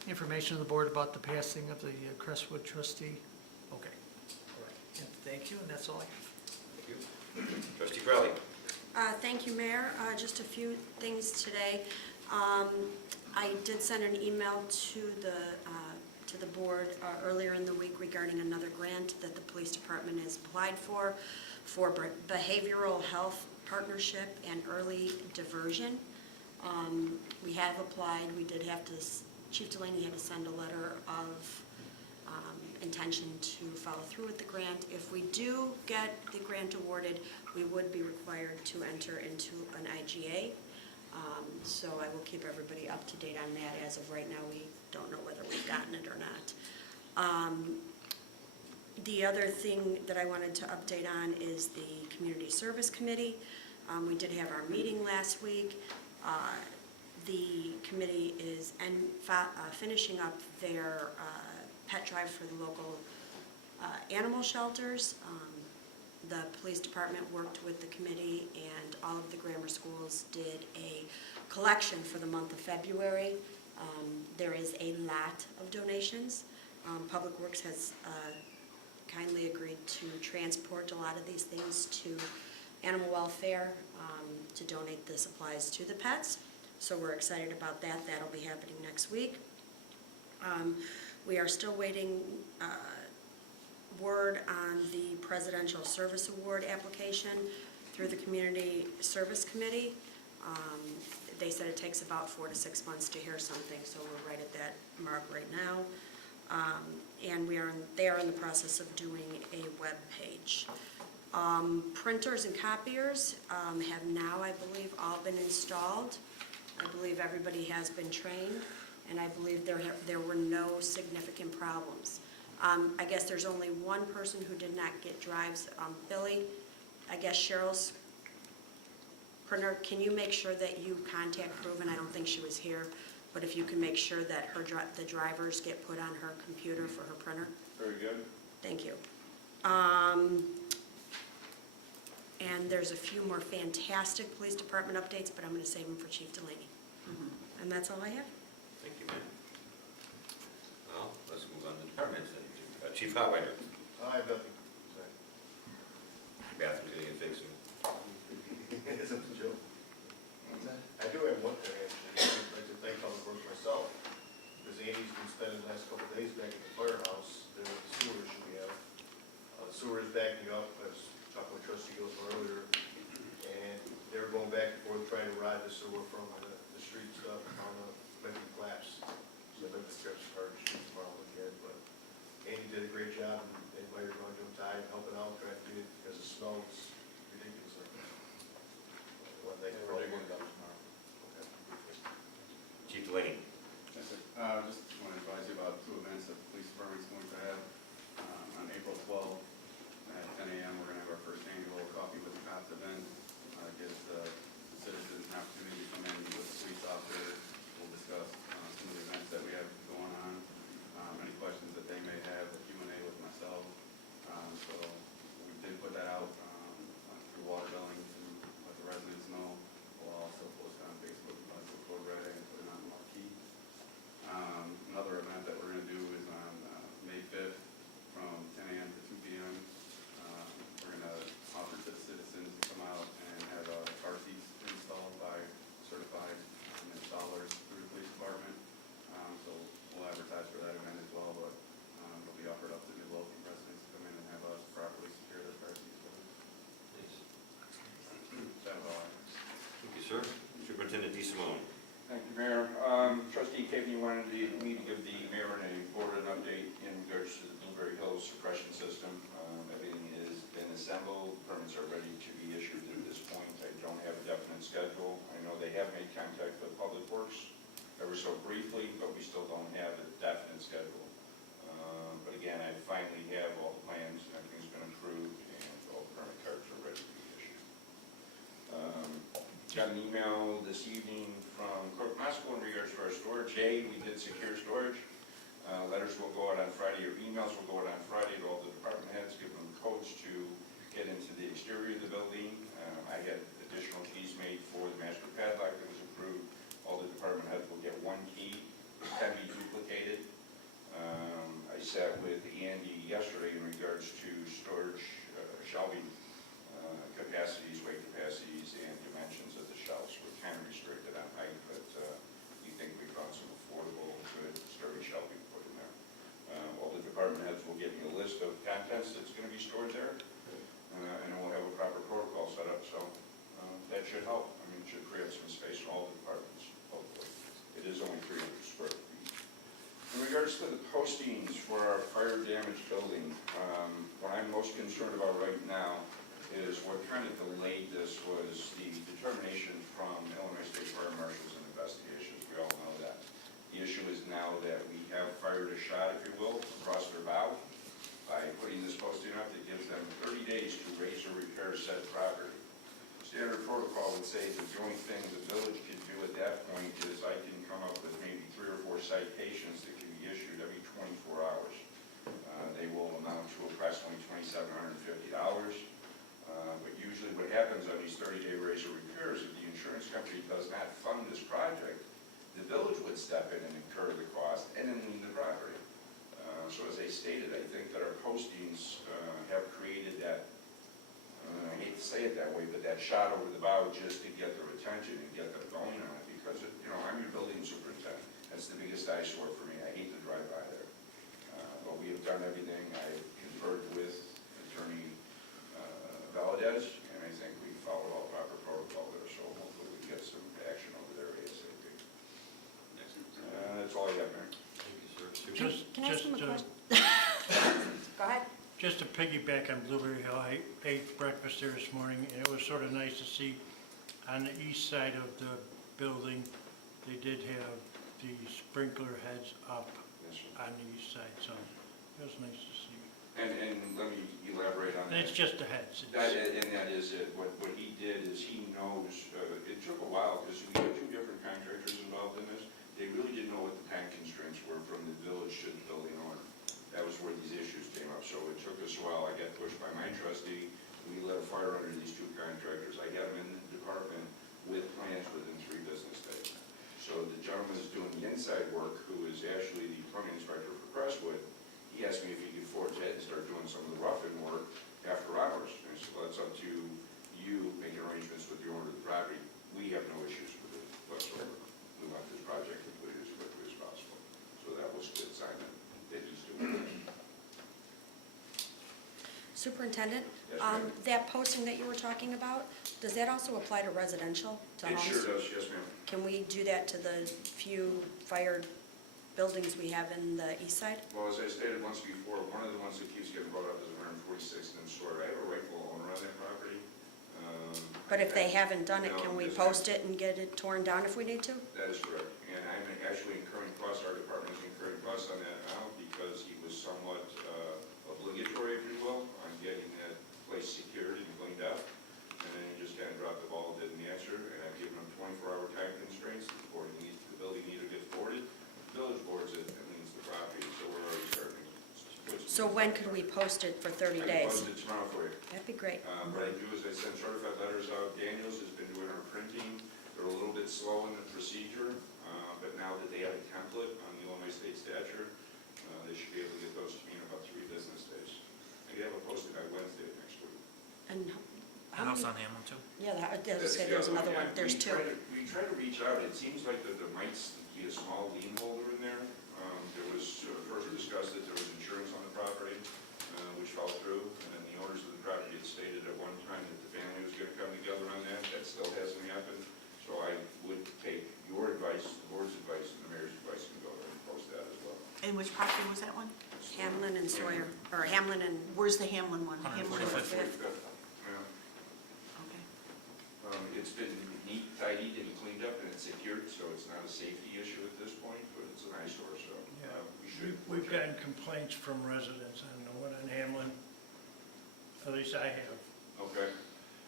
information to the board about the passing of the Crestwood trustee? Okay. All right. And thank you, and that's all I have. Thank you. Trustee Crowley. Thank you, Mayor. Just a few things today. I did send an email to the board earlier in the week regarding another grant that the police department has applied for behavioral health partnership and early diversion. We have applied. We did have to, Chief Delaney had to send a letter of intention to follow through with the grant. If we do get the grant awarded, we would be required to enter into an IGA. So I will keep everybody up to date on that. As of right now, we don't know whether we've gotten it or not. The other thing that I wanted to update on is the Community Service Committee. We did have our meeting last week. The committee is finishing up their pet drive for the local animal shelters. The police department worked with the committee, and all of the grammar schools did a collection for the month of February. There is a lot of donations. Public Works has kindly agreed to transport a lot of these things to animal welfare to donate the supplies to the pets. So we're excited about that. That'll be happening next week. We are still waiting word on the Presidential Service Award application through the Community Service Committee. They said it takes about 4 to 6 months to hear something, so we're right at that mark right now. And they are in the process of doing a web page. Printers and copiers have now, I believe, all been installed. I believe everybody has been trained, and I believe there were no significant problems. I guess there's only one person who did not get drives. Billy, I guess Cheryl's printer, can you make sure that you contact Proven? I don't think she was here, but if you can make sure that the drivers get put on her computer for her printer. Very good. Thank you. And there's a few more fantastic police department updates, but I'm going to save them for Chief Delaney. And that's all I have. Thank you, ma'am. Well, let's move on to departments then. Chief Hotwinder. I have nothing. Sorry. Bathroom cleaning and fixing. It's up to Joe. I do have one thing, actually. I'd like to thank Public Works myself, because Andy's been spending the last couple of days back at the firehouse, the sewer issue we have. Sewer is backing up, I was talking with Trustee Gilson earlier, and they were going back and forth trying to ride the sewer from the street stuff on the Lincoln Collapse. So I'd like to stretch the hard street tomorrow again, but Andy did a great job, and invited Ron Joe Tide, helping out, trying to do it, because the smell is ridiculous. Chief Delaney. Yes, sir. Just want to advise you about two events that the police department is going to have. On April 12th at 10 a.m., we're going to have our first annual Coffee with the Cops event. Gives the citizens an opportunity to come in, meet with the police officer. We'll discuss some of the events that we have going on, any questions that they may have, the Q&A with myself. So we did put that out through water billing to let the residents know. We'll also post it on Facebook, Code Red, and put it on the marquee. Another event that we're going to do is on May 5th from 10 a.m. to 2 p.m. We're going to offer to the citizens to come out and have car seats installed by certified installers through the police department. So we'll advertise for that event as well, but it'll be offered up to Midlothian residents to come in and have us properly secure their car seats for them. That's all I have. Thank you, sir. Superintendent DeSimone. Thank you, Mayor. Trustee Cavan, you wanted me to give the mayor and a board an update in regards to the Blueberry Hills suppression system. Everything has been assembled, permits are ready to be issued at this point. I don't have a definite schedule. I know they have made contact with Public Works ever so briefly, but we still don't have a definite schedule. But again, I finally have all the plans, everything's been approved, and all the permit cards are ready to be issued. Got an email this evening from Corp Moscow in regards to our storage. A, we did secure storage. Letters will go out on Friday, or emails will go out on Friday to all the department heads, give them codes to get into the exterior of the building. I had additional keys made for the master padlock that was approved. All the department heads will get one key, can be duplicated. I sat with Andy yesterday in regards to storage shelving capacities, weight capacities, and dimensions of the shelves. We're kind of restricted on height, but we think we found some affordable, good, sturdy shelving to put in there. All the department heads will give me a list of contents that's going to be stored there, and we'll have a proper protocol set up, so that should help. I mean, it should free up some space for all the departments, hopefully. It is only 300 square feet. In regards to the postings for our fire damaged building, what I'm most concerned about right now is what kind of delayed this was the determination from Illinois State Fire Marshals and investigations. We all know that. The issue is now that we have fired a shot, if you will, across their bow by putting this posting up that gives them 30 days to raise or repair said property. Standard protocol would say that the only thing the village can do at that point is I can come up with maybe 3 or 4 citations that can be issued every 24 hours. They will amount to approximately $2,750. But usually what happens on these 30-day raise or repairs, if the insurance company does not fund this project, the village would step in and incur the cost and then lien the property. So as I stated, I think that our postings have created that, I hate to say it that way, but that shot over the bow just to get their attention and get them going on it, because, I'm your building superintendent. That's the biggest eyesore for me. I hate to drive by there. But we have done everything. I conferred with Attorney Valadez, and I think we followed all proper protocol there, so hopefully we get some action over there ASAP. That's all I have, Mayor. Thank you, sir. Can I ask him a question? Go ahead. Just to piggyback on Blueberry Hill, I ate breakfast there this morning, and it was sort of nice to see on the east side of the building, they did have the sprinkler heads up Yes, sir. on the east side, so It was nice to see. And let me elaborate on And that. it's just the heads. And that is it. What he did is he knows, it took a while because we had two different contractors involved in this. They really didn't know what the time constraints were from the village to the building owner. That was where these issues came up. So it took us a while. I got pushed by my trustee. We let a fire under these two contractors. I got them in the department with plans within 3 business days. So the gentleman who's doing the inside work, who is actually the plumbing inspector for Crestwood, he asked me if he could forge ahead and start doing some of the roughing work after hours. And I said, well, it's up to you, making arrangements with the owner of the property. We have no issues with it whatsoever. We want this project completed as quickly as possible. So that was a good sign that he's doing. Superintendent, Yes, ma'am. that posting that you were talking about, does that also apply to residential, to It homes? sure does, yes, ma'am. Can we do that to the few fire buildings we have in the east side? Well, as I stated once before, one of the ones that keeps getting brought up is 146th and Sword. I have a rightful owner on that property. But if they haven't done it, No, can we yes, post it and get it torn down if we need to? That is correct. And I'm actually incurring costs, our department is incurring costs on that now because he was somewhat obligatory, if you will, on getting that place secured and cleaned up. And then he just kind of dropped the ball, didn't answer, and I've given him 24-hour time constraints before the building either gets boarded, the village boards it, and leaves the property, so we're already starting. So when could we post it for 30 I can days? post it tomorrow for you. That'd be great. What I do is I send certified letters out. Daniels has been doing our printing. They're a little bit slow in the procedure, but now that they have a template on the Illinois State Statute, they should be able to get those to me in about 3 business days. I can have it posted by Wednesday of next week. And The how house many? on Hamlin too? Yeah, I was That's say the there's other another one. yeah. There's 2. We try to reach out. It seems like that there might be a small lien holder in there. There was first discussed that there was insurance on the property, which fell through, and then the owners of the property had stated at one time that the family was going to come together on that. That still hasn't happened. So I would take your advice, the board's advice, and the mayor's advice, and go ahead and post that as well. And which property was that one? Hamlin and Sawyer, or Hamlin and, Where's the Hamlin one? 145th. Hamlin. 45th. Yeah. Okay. It's been neat, tidied, and cleaned up, and it's secured, so it's not a safety issue at this point, but it's an eyesore, so we should. We've gotten complaints from residents on the one on Hamlin. At least I have. Okay.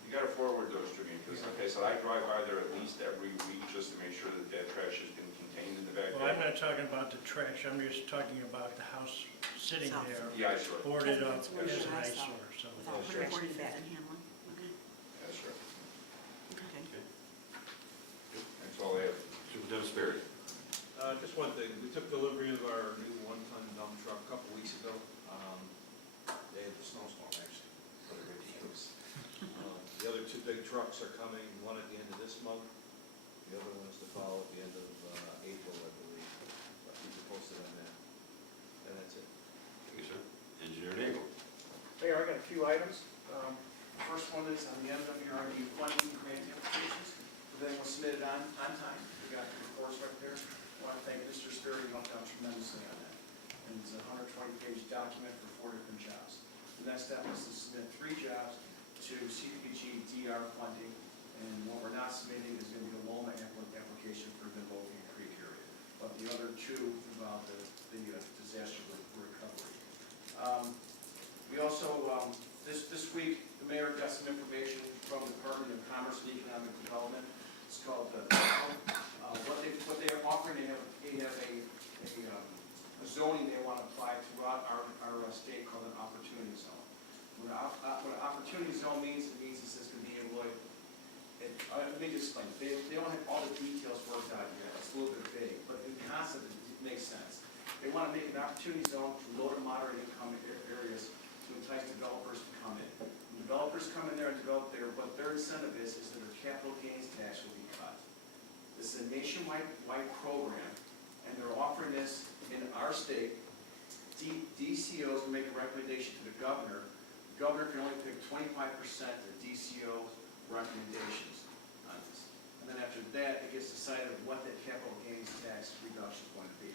You gotta forward those to me, because like I said, I drive by there at least every week just to make sure that that trash has been contained in the backyard. Well, I'm not talking about the trash, I'm just talking about the house sitting South. there, Yeah, sure. boarded up That's where as the an house eyesore, so. Without 145th in Hamlin. Okay. That's right. Okay. That's all I have. Superintendent Sperry. Just one thing, we took delivery of our new 1-ton dump truck a couple weeks ago. They had the snowstorm actually, for the good use. The other 2 big trucks are coming, one at the end of this month, the other one is to follow at the end of April, I believe. But keep you posted on that. And that's it. Thank you, sir. Engineer Nagel. Mayor, I got a few items. First one is on the MWRD funding grant applications. Everything was submitted on time. We got the reports right there. I want to thank Mr. Sperry, he helped out tremendously on that. And it's a 120-page document for 4 different jobs. The next step is to submit 3 jobs to CDBG DR funding. And what we're not submitting is going to be the LOMA application for the Midlothian Creek area. But the other 2 about the disaster recovery. We also, this week, the mayor got some information from the Department of Commerce and Economic Development. It's called what they are offering. They have a zoning they want to apply throughout our state called an opportunity zone. What an opportunity zone means, it means it's going to be able to. Let me just explain. They don't have all the details worked out yet. It's a little bit vague, but in concept it makes sense. They want to make an opportunity zone for low to moderate income areas to entice developers to come in. When developers come in there and develop there, what their incentive is that their capital gains tax will be cut. This is a nationwide program, and they're offering this in our state. DCOs will make a recommendation to the governor. The governor can only pick 25% of DCO recommendations on this. And then after that, it gets decided what that capital gains tax reduction is going to be.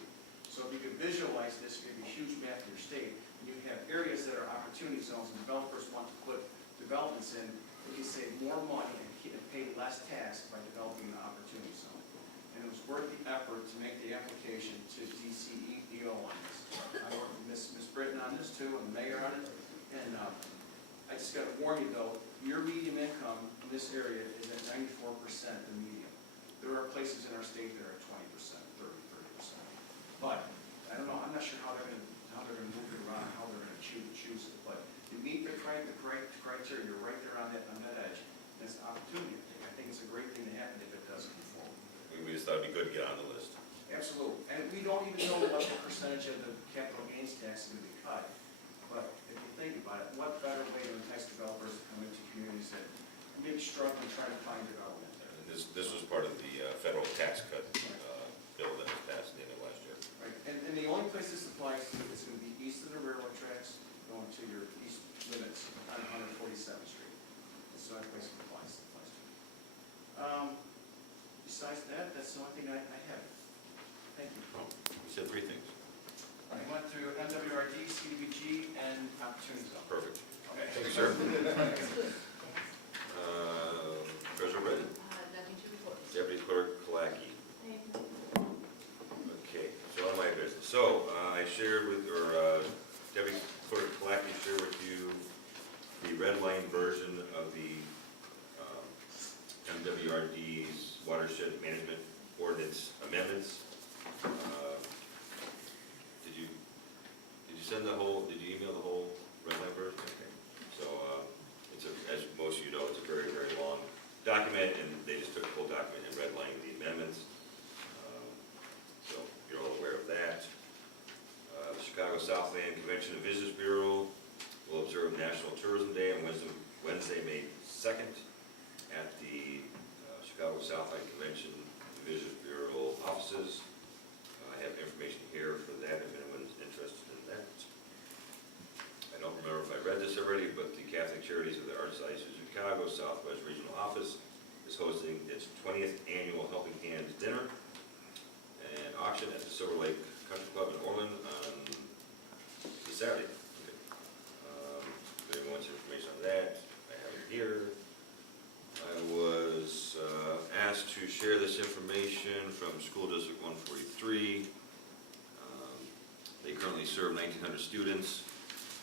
So if you could visualize this, it could be a huge map in your state, and you have areas that are opportunity zones and developers want to put developments in, they can save more money and pay less tax by developing an opportunity zone. And it was worth the effort to make the application to DCEO on this. I worked with Ms. Britton on too, and the mayor on it. And I just gotta warn you though, your median income in this area is at 94% the median. There are places in our state that are at 20%, 30%. But, I don't know, I'm not sure how they're gonna move it around, how they're gonna choose it. But you meet the criteria, you're right there on that edge. And it's an opportunity. I think it's a great thing to happen if it does come forward. We just thought it'd be good to get on the list. Absolutely. And we don't even know what the percentage of the capital gains tax is gonna be cut. But if you think about it, what better way to entice developers to come into communities that maybe struggle and try to find development? And this was part of the federal tax cut bill that was passed at the end of last year. Right, and the only place this applies to is going to be east of the railroad tracks, going to your east limits on 147th Street. That's the only place it applies to. Besides that, that's the only thing I have. Thank you. We said three things. I went through MWRD, CDBG, and Opportunity Zone. Perfect. Okay. Thank you, sir. Treasurer Britton. Nothing to report. Deputy Clerk Kalaki. Okay, so on my business. So I shared with, or Deputy Clerk Kalaki shared with you the red line version of the MWRD's watershed management ordinance amendments. Did you email the whole red line version? Okay. So as most of you know, it's a very, very long document, and they just took the whole document and redlined the amendments. So you're all aware of that. The Chicago Southland Convention and Visitors Bureau will observe National Tourism Day on Wednesday, May 2nd at the Chicago Southland Convention and Visitors Bureau offices. I have information here for that if anyone's interested in that. I don't remember if I read this already, but the Catholic Charities of the Archdiocese of Chicago Southwest Regional Office is hosting its 20th annual Helping Hands Dinner and auction at the Silver Lake Country Club in Orland on this Saturday. Okay. If anyone wants information on that, I have it here. I was asked to share this information from School District 143. They currently serve 1,900 students.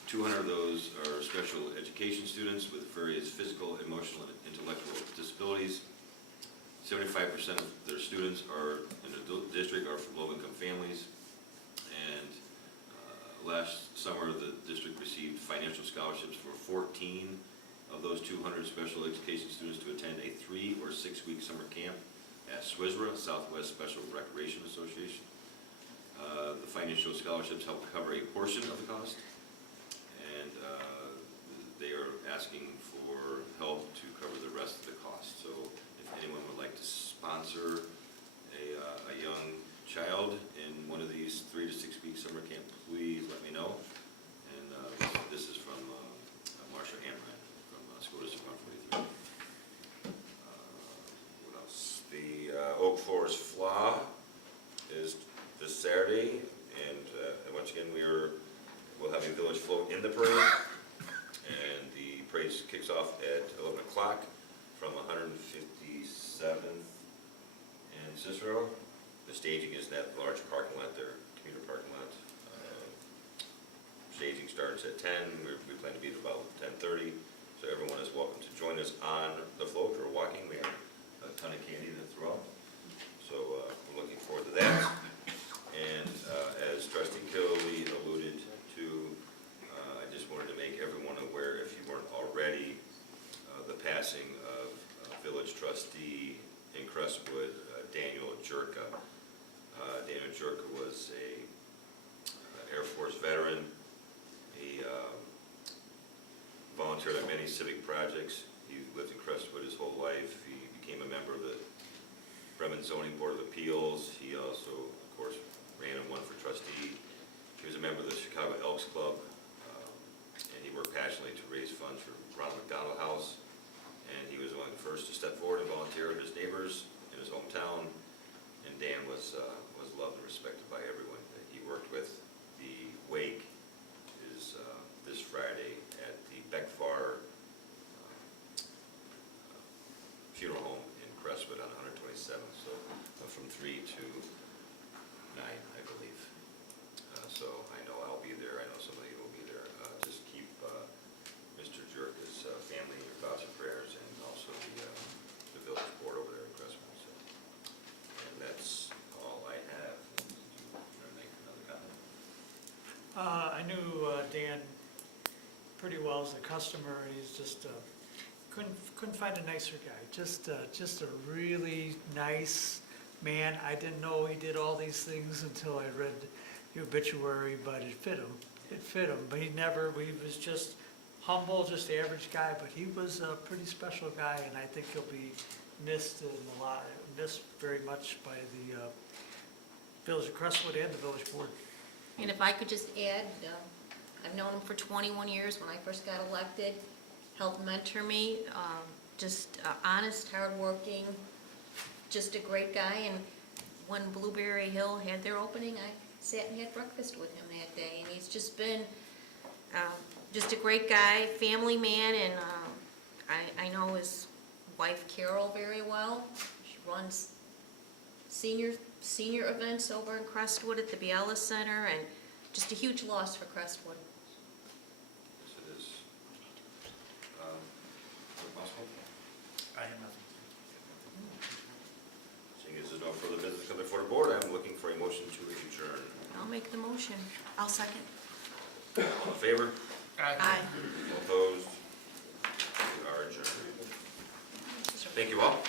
200 of those are special education students with various physical, emotional, and intellectual disabilities. 75% of their students are in the district are from low-income families. And last summer, the district received financial scholarships for 14 of those 200 special education students to attend a 3- or 6-week summer camp at SWSRA, Southwest Special Recreation Association. The financial scholarships help cover a portion of the cost, and they are asking for help to cover the rest of the cost. So if anyone would like to sponsor a young child in one of these 3- to 6-week summer camp, please let me know. And this is from Marsha Amran from School District 143. What else? The Oak Forest Flaw is this Saturday, and once again we'll have a village float in the parade, and the parade kicks off at 11 o'clock from 157th and Cicero. The staging is that large parking lot there, commuter parking lot. Staging starts at 10. We plan to be at about 10:30, so everyone is welcome to join us on the float or walking. We have a ton of candy to throw out, so we're looking forward to that. And as Trustee Kilby alluded to, I just wanted to make everyone aware, if you weren't already, the passing of village trustee in Crestwood, Daniel Jerka. Daniel Jerka was an Air Force veteran. He volunteered on many civic projects. He lived in Crestwood his whole life. He became a member of the Bremen Zoning Board of Appeals. He also, of course, ran and won for trustee. He was a member of the Chicago Elks Club, and he worked passionately to raise funds for Ronald McDonald House. And he was one of the first to step forward and volunteer with his neighbors in his hometown. And Dan was loved and respected by everyone that he worked with. The wake is this Friday at the Beckfar Funeral Home in Crestwood on 127th, so from 3 to 9, I believe. So I know I'll be there. I know somebody will be there. Dan pretty well as a customer, and he's just, couldn't find a nicer guy. Just a really nice man. I didn't know he did all these things until I read the obituary, but it fit him. It fit him, but he was just humble, just the average guy, but he was a pretty special guy, and I think he'll be missed very much by the Village of Crestwood and the village board. And if I could just add, I've known him for 21 years when I first got elected, helped mentor me, just honest, hardworking, just a great guy. And when Blueberry Hill had their opening, I sat and had breakfast with him that day. And he's just been just a great guy, family man, and I know his wife Carol very well. She runs senior events over in Crestwood at the Biella Center, and just a huge loss for Crestwood. Yes, it is. Possible? I have nothing. Seeing as there's no further business coming before the board, I'm looking for a motion to adjourn. I'll make the motion. I'll second. All in favor? Aye. All opposed? We are adjourned. Thank you all.